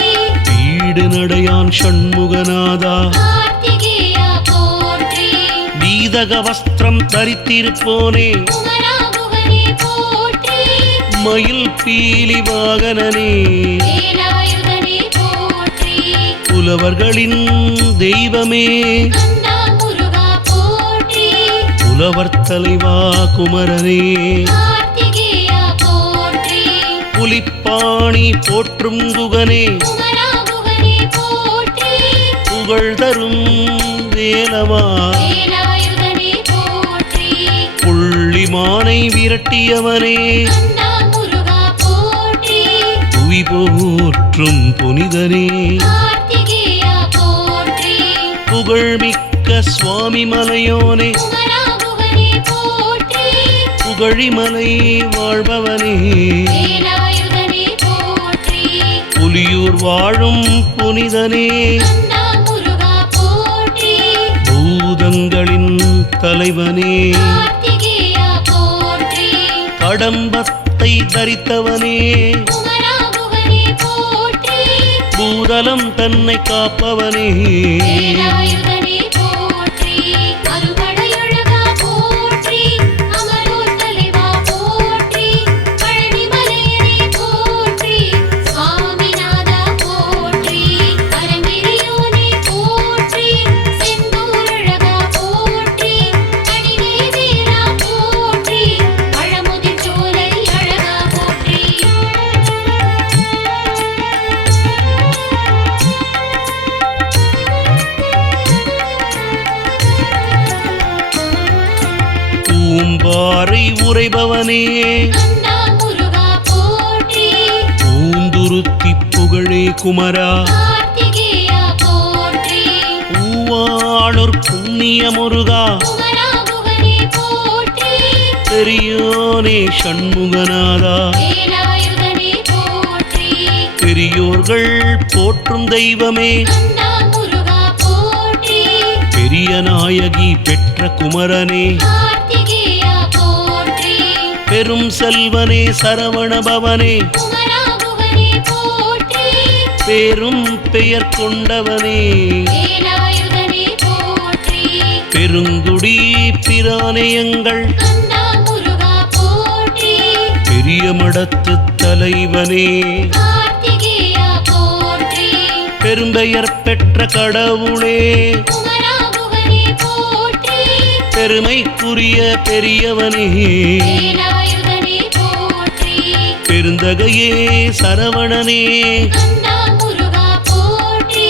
வீடு நடையான் ஷண்முகநாதா கார்த்திகேயா போற்றி வீதக வஸ்திரம் தரித்திருப்போனே குமரா குகனே போற்றி மயில் பீலி வாகனனே வேலாயுதனே போற்றி புலவர்களின் தெய்வமே கந்தா முருகா போற்றி புலவர் தலைவா குமரனே கார்த்திகேயா போற்றி புலிப்பாணி போற்றும் குகனே குமரா குகனே போற்றி புகழ் தரும் வேலவா வேலாயுதனே போற்றி புள்ளிமானை விரட்டியவனே கந்தா முருகா போற்றி புவி போற்றும் புனிதனே கார்த்திகேயா போற்றி புகழ்மிக்க சுவாமி மலையோனே குமரா குகனே போற்றி புகழிமலை வாழ்பவனே வேலாயுதனே போற்றி புலியூர் வாழும் புனிதனே கந்தா முருகா போற்றி பூதங்களின் தலைவனே கார்த்திகேயா போற்றி கடம்பத்தை தரித்தவனே குமரா குகனே போற்றி பூதலம் தன்னை காப்பவனே வேலாயுதனே போற்றி அறுபடையழகா போற்றி அமரோர் தலைவா போற்றி பழனிமலையனே போற்றி சுவாமிநாதா போற்றி அரங்கிரியோனே போற்றி செந்தூரழகா போற்றி கணிவேவேலா போற்றி பழமுதிர்ச்சோலை அழகா போற்றி பூம்பாறை உரைபவனே கந்தா முருகா போற்றி பூந்துருத்தி புகழே குமரா கார்த்திகேயா போற்றி பூவாளூர் புண்ணிய முருகா குமரா குகனே போற்றி பெரியோனே ஷண்முகநாதா வேலாயுதனே போற்றி பெரியோர்கள் போற்றும் தெய்வமே கந்தா முருகா போற்றி பெரிய நாயகி பெற்ற குமரனே கார்த்திகேயா போற்றி பெரும் செல்வனே சரவணபவனே குமரா குகனே போற்றி பெரும் பெயர் கொண்டவனே வேலாயுதனே போற்றி பெருங்குடி பிரானேயங்கள் கந்தா முருகா போற்றி பெரிய மடத்து தலைவனே கார்த்திகேயா போற்றி பெரும்பெயர் பெற்ற கடவுளே குமரா குகனே போற்றி பெருமைக்குரிய பெரியவனே வேலாயுதனே போற்றி பெருந்தகையே சரவணனே கந்தா முருகா போற்றி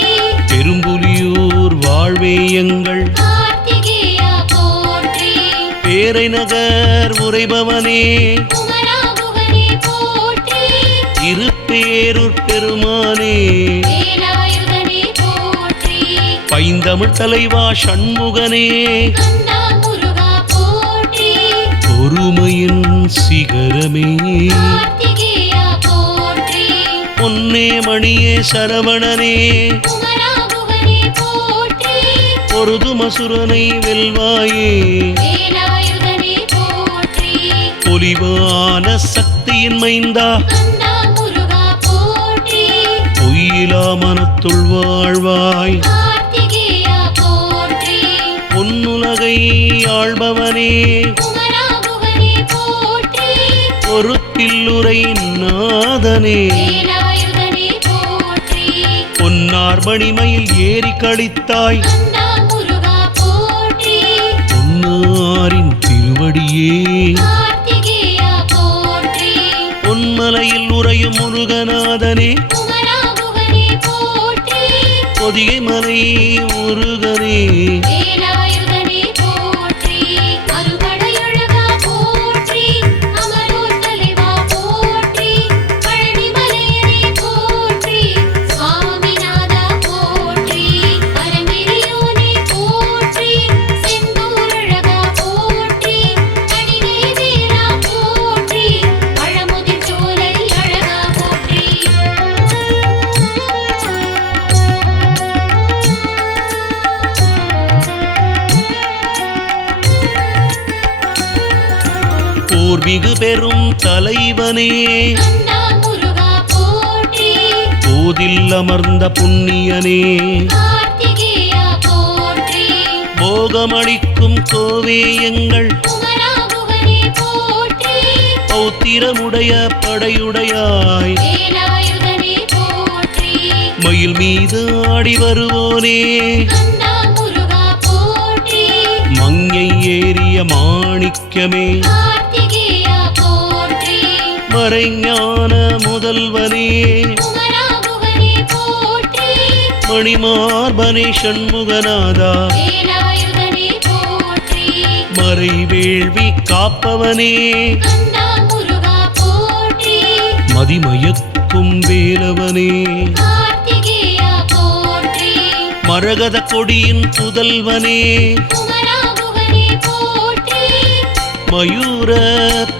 பெரும்புலியூர் வாழ்வே எங்கள் கார்த்திகேயா போற்றி பேரை நகர் உரைபவனே குமரா குகனே போற்றி இருப்பேரூர் பெருமானே வேலாயுதனே போற்றி பைந்தமிழ் தலைவா சண்முகனே கந்தா முருகா போற்றி பொறுமையின் சிகரமே கார்த்திகேயா போற்றி பொன்னே மணியே சரவணனே குமரா குகனே போற்றி பொருதுமசுரனை வெல்வாயே வேலாயுதனே போற்றி பொலிவான சக்தியின் மைந்தா கந்தா முருகா போற்றி பொய்யிலா மனத்துள் வாழ்வாய் கார்த்திகேயா போற்றி பொன்னுலகை ஆள்பவனே குமரா குகனே போற்றி பொறுப்பில்லுரை நாதனே வேலாயுதனே போற்றி பொன்னார் மணிமயில் ஏறி கழித்தாய் கந்தா முருகா போற்றி பொன்னாரின் திருவடியே கார்த்திகேயா போற்றி பொன்மலையில் உறையும் முருகநாதனே குமரா குகனே போற்றி பொதிகை மலை முருகனே வேலாயுதனே போற்றி அறுபடையழகா போற்றி அமரோர் தலைவா போற்றி பழனிமலையனே போற்றி சுவாமிநாதா போற்றி பரமேறியோனே போற்றி செந்தூரழகா போற்றி கனிவேவேலா போற்றி பழமுதிர் சோலை அழகா போற்றி போர்மிகு பெரும் தலைவனே கந்தா முருகா போற்றி போதில் அமர்ந்த புண்ணியனே கார்த்திகேயா போற்றி போகமளிக்கும் கோவே எங்கள் குமரா குகனே போற்றி பௌத்திரமுடைய படையுடையாய் வேலாயுதனே போற்றி மயில் மீது ஆடி வருவோனே கந்தா முருகா போற்றி மங்கை ஏறிய மாணிக்கமே கார்த்திகேயா போற்றி மறைஞான முதல்வனே குமரா குகனே போற்றி மணிமார்பனே சண்முகநாதா வேலாயுதனே போற்றி மறை வேள்வி காப்பவனே கந்தா முருகா போற்றி மதிமயக்கும் வேலவனே கார்த்திகேயா போற்றி மரகத கொடியின் புதல்வனே குமரா குகனே போற்றி மயூர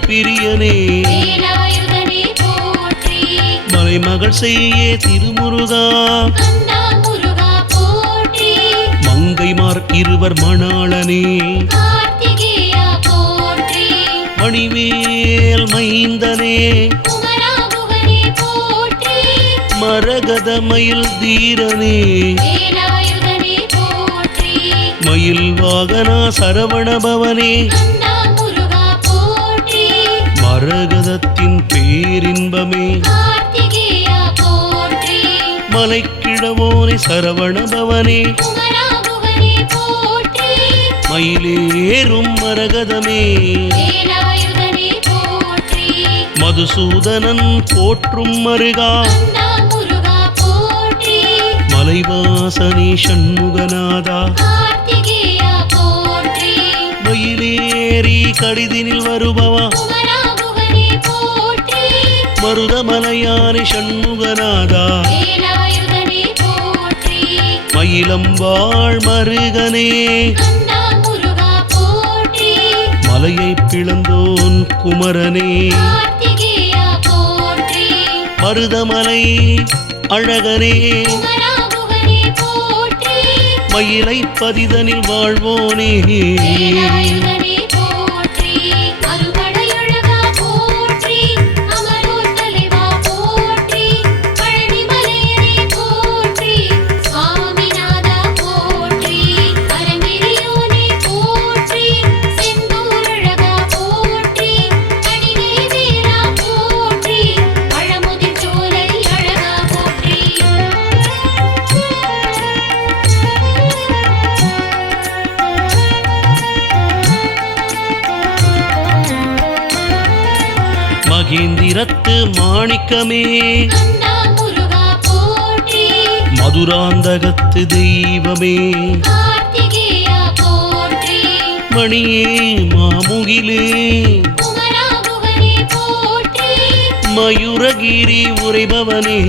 பிரியனே வேலாயுதனே போற்றி மலைமகள் செய்ய திருமுருகா கந்தா முருகா போற்றி மங்கைமார் இருவர் மணாளனே கார்த்திகேயா போற்றி மணிவேல் மைந்தனே குமரா குகனே போற்றி மரகத மயில் தீரனே வேலாயுதனே போற்றி மயில் வாகனா சரவணபவனே கந்தா முருகா போற்றி மரகதத்தின் பேரின்பமே கார்த்திகேயா போற்றி மலைக்கிழவோனே சரவணபவனே குமரா குகனே போற்றி மயிலேறும் மரகதமே வேலாயுதனே போற்றி மதுசூதனன் போற்றும் மருகா கந்தா முருகா போற்றி மலைவாசனே சண்முகநாதா கார்த்திகேயா போற்றி மயிலேறி கடிதினில் வருபவா குமரா குகனே போற்றி மருதமலையானே சண்முகநாதா வேலாயுதனே போற்றி மயிலம்பாள் மருகனே கந்தா முருகா போற்றி மலையை பிளந்தோன் குமரனே கார்த்திகேயா போற்றி மருதமலை அழகனே குமரா குகனே போற்றி மயிலை பதிதனில் வாழ்வோனே வேலாயுதனே போற்றி அறுபடையழகா போற்றி அமரோர் தலைவா போற்றி பழனிமலையனே போற்றி சுவாமிநாதா போற்றி பரமேறியோனே போற்றி செந்தூரழகா போற்றி கனிவேவேலா போற்றி பழமுதிர் சோலை அழகா போற்றி மந்திரத்து மாணிக்கமே கந்தா முருகா போற்றி மதுராந்தகத்து தெய்வமே கார்த்திகேயா போற்றி மணியே மாமுகிலே குமரா குகனே போற்றி மயூரகிரி உரைபவனே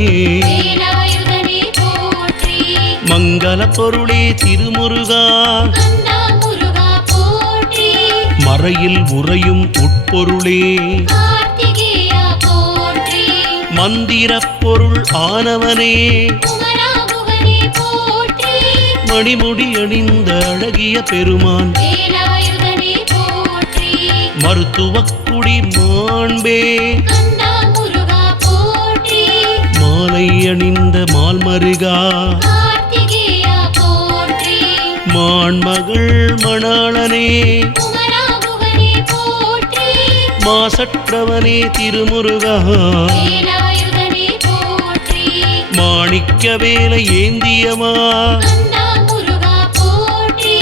வேலாயுதனே போற்றி மங்கள பொருளே திருமுருகா கந்தா முருகா போற்றி மறையில் உறையும் உட்பொருளே கார்த்திகேயா போற்றி மந்திரப் பொருள் ஆனவனே குமரா குகனே போற்றி மணிமுடி அணிந்த அழகிய பெருமான் வேலாயுதனே போற்றி மருத்துவக்குடி மாண்பே கந்தா முருகா போற்றி மாலை அணிந்த மால்மருகா கார்த்திகேயா போற்றி மான்மகள் மணாளனே குமரா குகனே போற்றி மாசற்றவனே திருமுருகா வேலாயுதனே போற்றி மாணிக்க வேலை ஏந்தியமா கந்தா முருகா போற்றி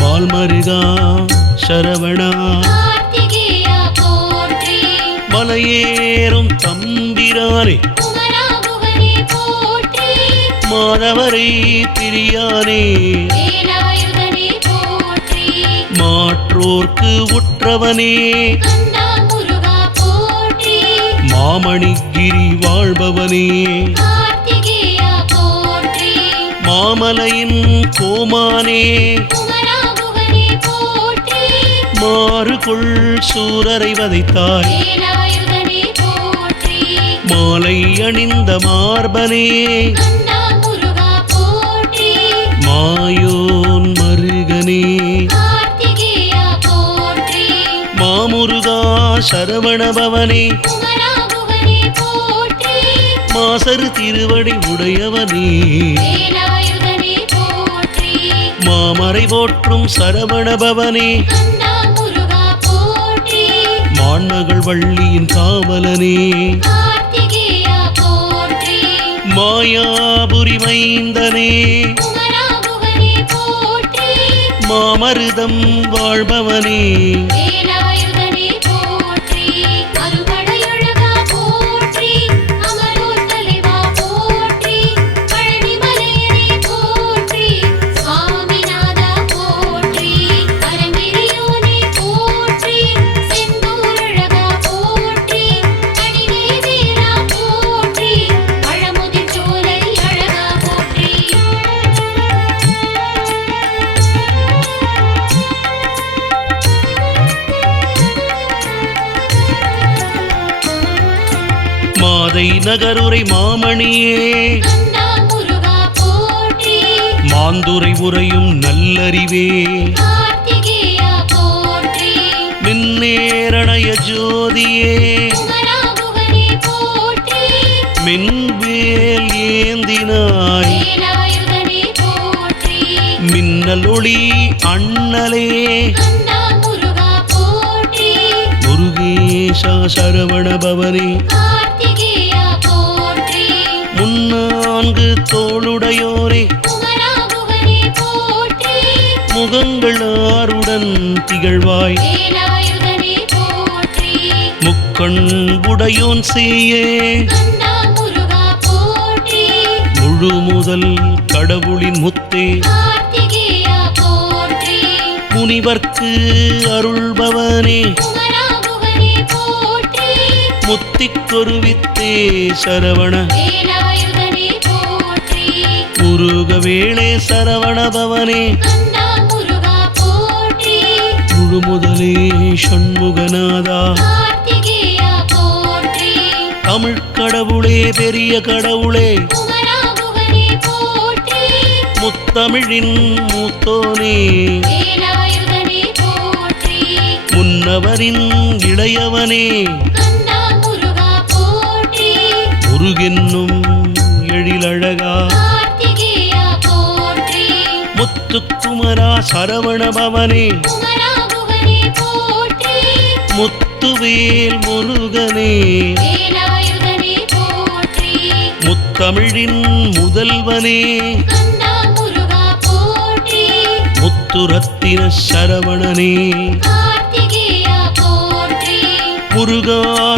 மால்மருகா சரவணா கார்த்திகேயா போற்றி மலையேறும் தம்பிரானே குமரா குகனே போற்றி மாதவரை பிரியானே வேலாயுதனே போற்றி மாற்றோர்க்கு உற்றவனே கந்தா முருகா போற்றி மாமணிகிரி வாழ்பவனே கார்த்திகேயா போற்றி மாமலையின் கோமானே குமரா குகனே போற்றி மாறுகொள் சூரரை வதைத்தாய் வேலாயுதனே போற்றி மாலை அணிந்த மார்பனே கந்தா முருகா போற்றி மாயோன் மருகனே கார்த்திகேயா போற்றி மாமுருகா சரவணபவனே குமரா குகனே போற்றி மாசரு திருவடி உடையவனே வேலாயுதனே போற்றி மாமரை போற்றும் சரவணபவனே கந்தா முருகா போற்றி மான்மகள் வள்ளியின் காவலனே கார்த்திகேயா போற்றி மாயாபுரி மைந்தனே குமரா குகனே போற்றி மாமருதம் வாழ்பவனே வேலாயுதனே போற்றி அறுபடையழகா போற்றி அமரோர் தலைவா போற்றி பழனிமலையனே போற்றி சுவாமிநாதா போற்றி பரமெரியோனே போற்றி செந்தூரழகா போற்றி கனிவேதேரா போற்றி பழமுதிர்ச்சோலை அழகா போற்றி மாதை நகருரை மாமணியே கந்தா முருகா போற்றி மாந்துரை உரையும் நல்லறிவே கார்த்திகேயா போற்றி மின்னேரணய ஜோதியே குமரா குகனே போற்றி மின்வேல் ஏந்தினாய் வேலாயுதனே போற்றி மின்னல் ஒளி அண்ணலே கந்தா முருகா போற்றி முருகேஷா சரவணபவனே கார்த்திகேயா போற்றி முன்னான்கு தோளுடையோரே குமரா குகனே போற்றி முகங்கள் ஆறுடன் திகழ்வாய் வேலாயுதனே போற்றி முக்கண்புடையோன் செய்யே கந்தா முருகா போற்றி முழு முதல் கடவுளின் முத்தே கார்த்திகேயா போற்றி முனிவர்க்கு அருள்பவனே குமரா குகனே போற்றி முத்திக்கொருவித்தே சரவண வேலாயுதனே போற்றி முருகவேளே சரவணபவனே கந்தா முருகா போற்றி முழுமுதலே சண்முகநாதா கார்த்திகேயா போற்றி தமிழ் கடவுளே பெரிய கடவுளே குமரா குகனே போற்றி முத்தமிழின் மூத்தோனே வேலாயுதனே போற்றி முன்னவரின் இளையவனே கந்தா முருகா போற்றி முருகென்னும் எழிலழகா கார்த்திகேயா போற்றி முத்துக்குமரா சரவணபவனே குமரா குகனே போற்றி முத்துவேல் முருகனே வேலாயுதனே போற்றி முத்தமிழின் முதல்வனே கந்தா முருகா போற்றி முத்துரத்தின சரவணனே கார்த்திகேயா போற்றி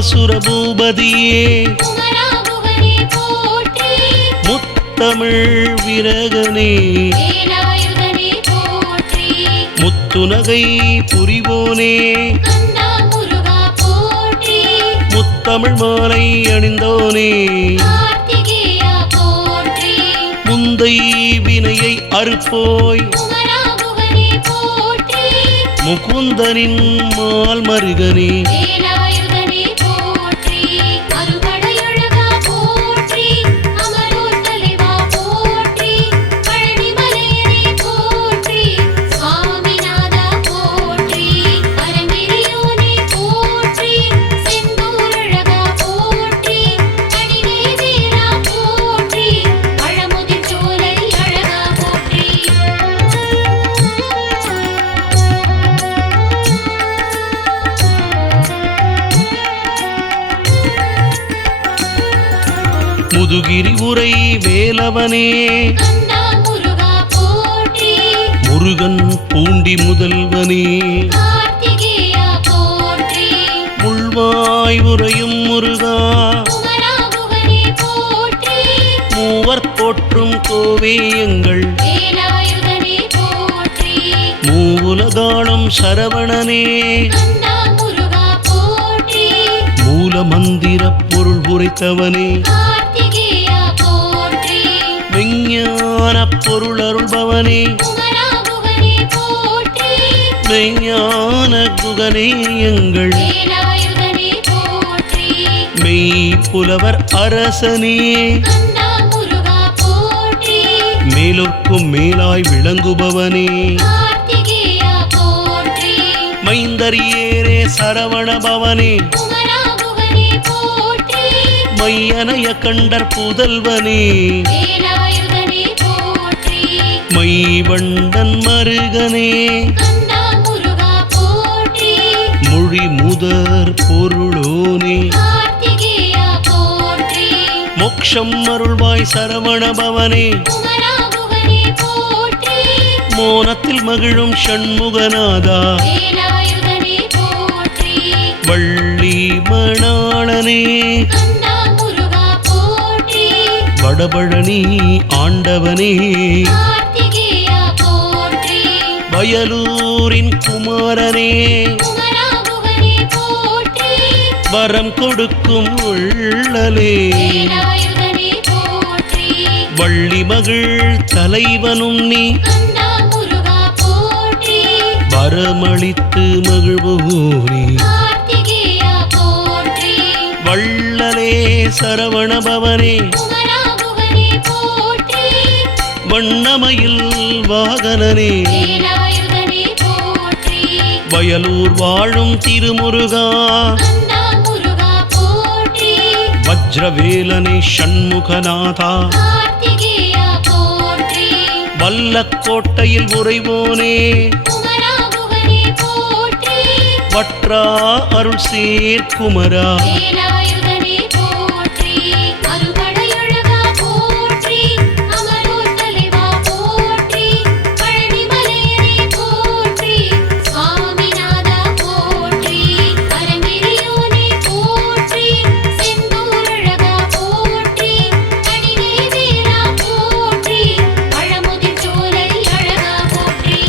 முருகாசுரபூபதியே குமரா குகனே போற்றி முத்தமிழ் விரகனே வேலாயுதனே போற்றி முத்துநகை புரிவோனே கந்தா முருகா போற்றி முத்தமிழ் மாலை அணிந்தோனே கார்த்திகேயா போற்றி முந்தை வினையை அறுப்போய் குமரா குகனே போற்றி முகுந்தனின் மால் மருகனே வேலாயுதனே போற்றி அறுபடையழகா போற்றி அமரோர் தலைவா போற்றி பழனிமலையனே போற்றி சுவாமிநாதா போற்றி பரங்கிரியோனே போற்றி செந்தூரழகா போற்றி கணிவேவேலா போற்றி பழமுதிர் சோலை அழகா போற்றி முதுகிரி உரை வேலவனே கந்தா முருகா போற்றி முருகன் பூண்டி முதல்வனே கார்த்திகேயா போற்றி முள்வாய் உரையும் முருகா குமரா குகனே போற்றி மூவர் போற்றும் கோவே எங்கள் வேலாயுதனே போற்றி மூவுலகாளும் சரவணனே கந்தா முருகா போற்றி மூல மந்திர பொருள் உரைத்தவனே கார்த்திகேயா போற்றி விஞ்ஞான பொருள் அருள்பவனே குமரா குகனே போற்றி மெய்ஞான குகனே எங்கள் வேலாயுதனே போற்றி மெய் புலவர் அரசனே கந்தா முருகா போற்றி மேலோர்க்கும் மேலாய் விளங்குபவனே கார்த்திகேயா போற்றி மைந்தரியேரே சரவண பவனே குமரா குகனே போற்றி மையனைய கண்டற் புதல்வனே வேலாயுதனே போற்றி மைவண்டன் மருகனே கந்தா முருகா போற்றி மொழி முதற் பொருளோனே கார்த்திகேயா போற்றி மோக்ஷம் அருள்வாய் சரவண பவனே குமரா குகனே போற்றி மோனத்தில் மகிழும் ஷண்முகநாதா வேலாயுதனே போற்றி வள்ளி மணாளனே கந்தா முருகா போற்றி வடபழனி ஆண்டவனே கார்த்திகேயா போற்றி வயலூரின் குமாரனே குமரா குகனே போற்றி வரம் கொடுக்கும் உள்ளலே வேலாயுதனே போற்றி வள்ளி மகிழ் தலைவனும் நீ கந்தா முருகா போற்றி வரமளித்து மகிழ்வோனே கார்த்திகேயா போற்றி வள்ளலே சரவண பவனே குமரா குகனே போற்றி வண்ணமயில் வாகனனே வேலாயுதனே போற்றி வயலூர் வாழும் திருமுருகா கந்தா முருகா போற்றி வஜ்ரவேலனே ஷண்முகநாதா கார்த்திகேயா போற்றி வல்லக்கோட்டையில் உறைவோனே குமரா குகனே போற்றி வற்றா அருள் சேர்க்குமரா வேலாயுதனே போற்றி அறுபடையழகா போற்றி அமரோர் தலைவா போற்றி பழனிமலையனே போற்றி சுவாமிநாதா போற்றி பரங்கிரியோனே போற்றி செந்தூரழகா போற்றி கணிவேவேலா போற்றி பழமுதிர் சோலை அழகா போற்றி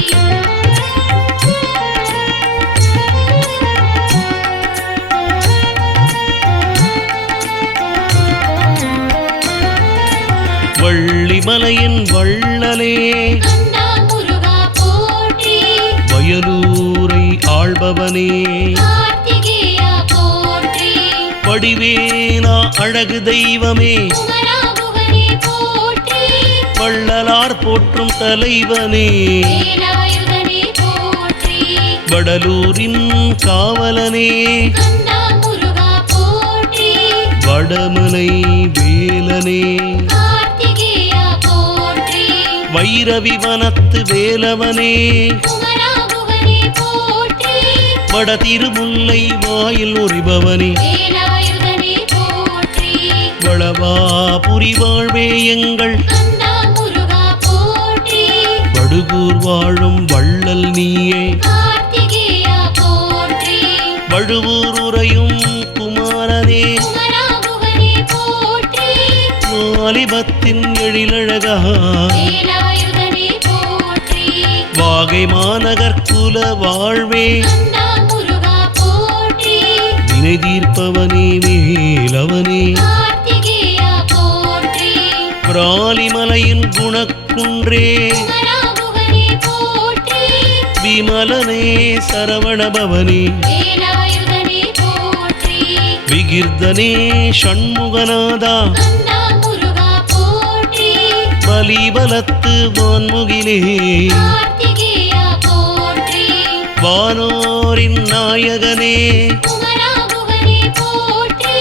வள்ளிமலையின் வள்ளலே கந்தா முருகா போற்றி வயலூரை ஆள்பவனே கார்த்திகேயா போற்றி வடிவேலா அழகு தெய்வமே குமரா குகனே போற்றி வள்ளலார் போற்றும் தலைவனே வேலாயுதனே போற்றி வடலூரின் காவலனே கந்தா முருகா போற்றி வடமலை வேலனே கார்த்திகேயா போற்றி வைரவி வனத்து வேலவனே குமரா குகனே போற்றி வட திருமுல்லை வாயில் உரிபவனே வேலாயுதனே போற்றி வளவாபுரி வாழ்வே எங்கள் கந்தா முருகா போற்றி படுகூர் வாழும் வள்ளல் நீயே கார்த்திகேயா போற்றி வழுவூர் உரையும் வாலிபத்தின் எழிலழகா வேலாயுதனே போற்றி வாகை மாநகர் குல வாழ்வே கந்தா முருகா போற்றி வினை தீர்ப்பவனே வேலவனே கார்த்திகேயா போற்றி பிராலிமலையின் குணக்குன்றே குமராமுகனே போற்றி விமலனே சரவணபவனே வேலாயுதனே போற்றி விகிர்தனே ஷண்முகநாதா கந்தா முருகா போற்றி பலிபலத்து வான்முகிலே கார்த்திகேயா போற்றி வானோரின் நாயகனே குமராமுகனே போற்றி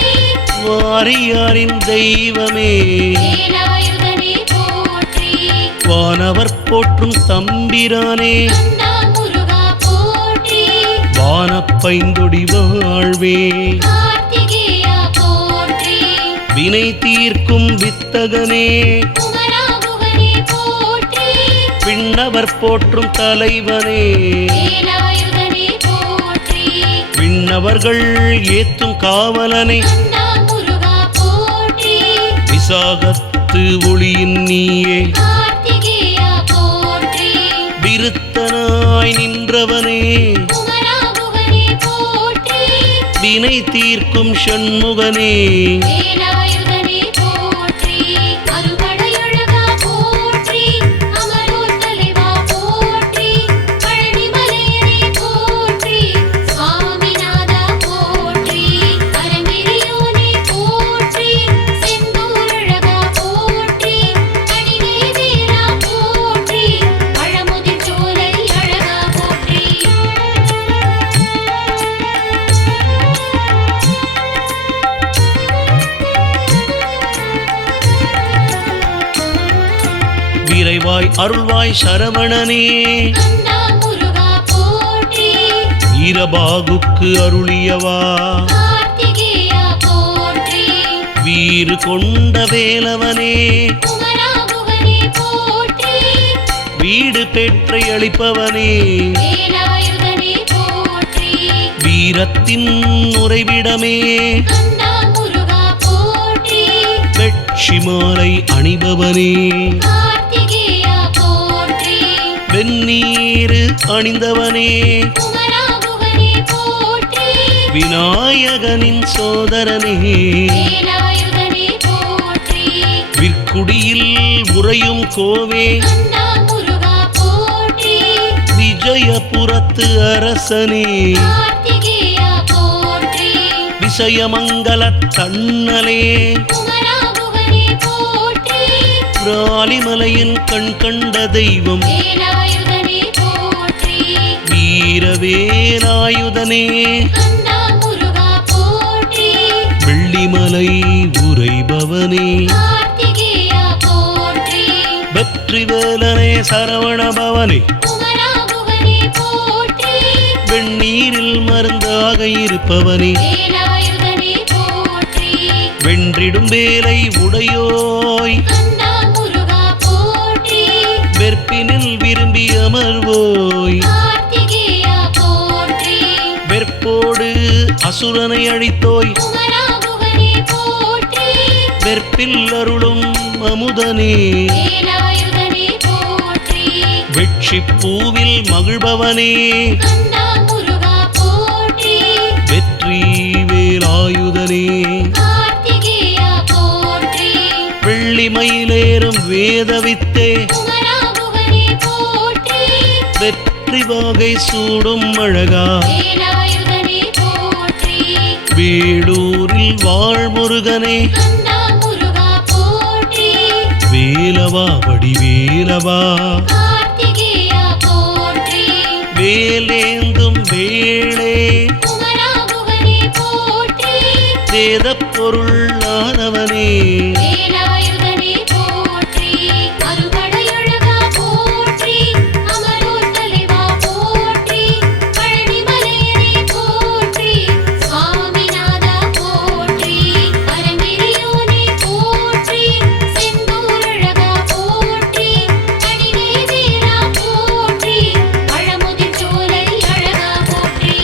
வாரியாரின் தெய்வமே வேலாயுதனே போற்றி வானவர் போற்றும் தம்பிரானே கந்தா முருகா போற்றி வானப்பைந்தொடி வாழ்வே கார்த்திகேயா போற்றி வினை தீர்க்கும் வித்தகனே குமராமுகனே போற்றி விண்ணவர் போற்றும் தலைவனே வேலாயுதனே போற்றி விண்ணவர்கள் ஏத்தும் காவலனே கந்தா முருகா போற்றி விசாகத்து ஒளியின் நீயே கார்த்திகேயா போற்றி விருத்தனாய் நின்றவனே குமராமுகனே போற்றி வினை தீர்க்கும் ஷண்முகனே வேலாயுதனே போற்றி அறுபடையழகா போற்றி அமரோர் தலைவா போற்றி பழனிமலையனே போற்றி சுவாமிநாதா போற்றி பரமெரியோனே போற்றி செந்தூரழகா போற்றி கனிவேதேரா போற்றி பழமுதிர் சோலை அழகா போற்றி விரைவாய் அருள்வாய் சரவணனே கந்தா முருகா போற்றி வீரபாகுக்கு அருளியவா கார்த்திகேயா போற்றி வீறு கொண்ட வேலவனே குமராமுகனே போற்றி வீடு பெற்றை அளிப்பவனே வேலாயுதனே போற்றி வீரத்தின் உறைவிடமே கந்தா முருகா போற்றி வெட்சி மாலை அணிபவனே கார்த்திகேயா போற்றி வெந்நீரு அணிந்தவனே குமராமுகனே போற்றி விநாயகனின் சோதரனே வேலாயுதனே போற்றி விற்குடியில் உறையும் கோவே கந்தா முருகா போற்றி விஜயபுரத்து அரசனே கார்த்திகேயா போற்றி விசயமங்கல தன்னலே குமராமுகனே போற்றி பிராலிமலையின் கண் கண்ட தெய்வம் வேலாயுதனே போற்றி வீரவேலாயுதனே கந்தா முருகா போற்றி வெள்ளிமலை உரைபவனே கார்த்திகேயா போற்றி வெற்றிவேலனே சரவணபவனே குமராமுகனே போற்றி வெண்ணீரில் மருந்தாக இருப்பவனே வேலாயுதனே போற்றி வென்றிடும் வேலை உடையோய் கந்தா முருகா போற்றி வெற்பினில் விரும்பி அமர்வோய் கார்த்திகேயா போற்றி வெற்போடு அசுரனை அழித்தோய் குமராமுகனே போற்றி வெற்பில் அருளும் அமுதனே வேலாயுதனே போற்றி வெட்சி பூவில் மகிழ்பவனே கந்தா முருகா போற்றி வெற்றி வேலாயுதனே கார்த்திகேயா போற்றி வெள்ளிமயிலேறும் வேதவித்தே குமராமுகனே போற்றி வெற்றி வாகை சூடும் அழகா வேலாயுதனே போற்றி வேலூரில் வாழ்முருகனே கந்தா முருகா போற்றி வேலவா வடிவேலவா கார்த்திகேயா போற்றி வேலேந்தும் வேளே குமராமுகனே போற்றி வேதப் பொருளானவனே வேலாயுதனே போற்றி அறுபடையழகா போற்றி அமரோர் தலைவா போற்றி பழனிமலையனே போற்றி சுவாமிநாதா போற்றி பரமெரியோனே போற்றி செந்தூரழகா போற்றி கனிவேதேரா போற்றி பழமுதிர் சோலை அழகா போற்றி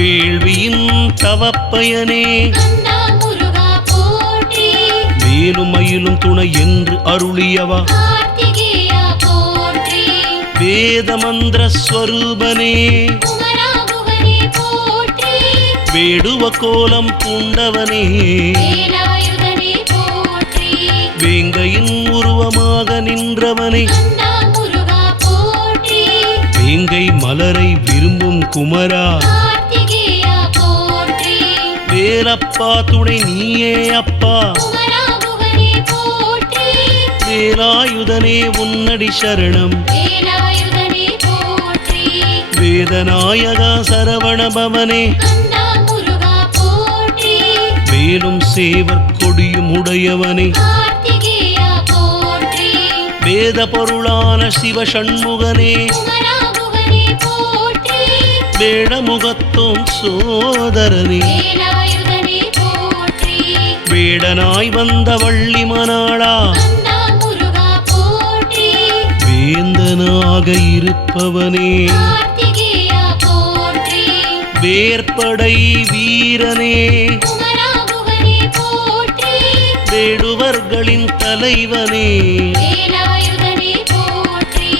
வேள்வியின் தவப்பயனே கந்தா முருகா போற்றி வேலும் மயிலும் துணை என்று அருளியவா கார்த்திகேயா போற்றி வேத மந்திர ஸ்வரூபனே குமரா குகனே போற்றி வேடுவ கோலம் பூண்டவனே வேலாயுதனே போற்றி வேங்கையின் உருவமாக நின்றவனே கந்தா முருகா போற்றி வேங்கை மலரை விரும்பும் குமரா கார்த்திகேயா போற்றி வேலப்பா துணை நீயே அப்பா குமரா குகனே போற்றி வேலாயுதனே உன்னடி சரணம் வேலாயுதனே போற்றி வேதநாயகா சரவண பவனே கந்தா முருகா போற்றி வேலும் சேவர் கொடியும் உடையவனே கார்த்திகேயா போற்றி வேத பொருளான சிவ சண்முகனே குமரா குகனே போற்றி வேடமுகத்தோம் சோதரனே வேலாயுதனே போற்றி வேடனாய் வந்த வள்ளி மணாளா கந்தா முருகா போற்றி வேந்தனாக இருப்பவனே கார்த்திகேயா போற்றி வேற்படை வீரனே குமரா குகனே போற்றி வேடுவர்களின் தலைவனே வேலாயுதனே போற்றி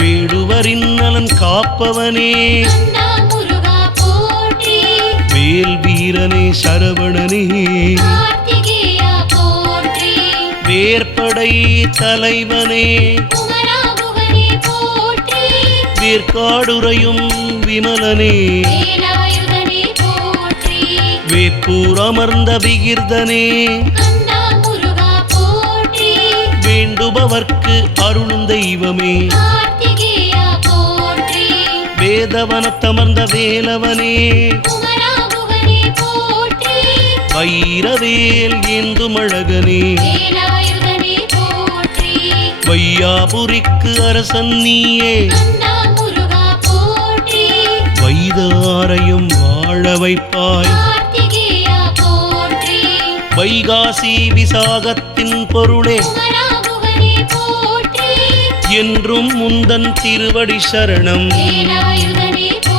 வேடுவரின் நலன் காப்பவனே கந்தா முருகா போற்றி வேல் வீரனே சரவணனே கார்த்திகேயா போற்றி வேற்படை தலைவனே குமரா குகனே போற்றி வேற்காடுரையும் விமலனே வேலாயுதனே போற்றி வேப்பூர் அமர்ந்த விகிர்தனே கந்தா முருகா போற்றி வேண்டுபவர்க்கு அருளும் தெய்வமே கார்த்திகேயா போற்றி வேதவனத்தமர்ந்த வேலவனே குமரா குகனே போற்றி வைரவேல் ஏந்தும் அழகனே வேலாயுதனே போற்றி வையாபுரிக்கு அரசன் நீயே கந்தா முருகா போற்றி வைதாரையும் வாழ வைப்பாய் கார்த்திகேயா போற்றி வைகாசி விசாகத்தின் பொருளே குமரா குகனே போற்றி என்றும் முந்தன் திருவடி சரணம் வேலாயுதனே போற்றி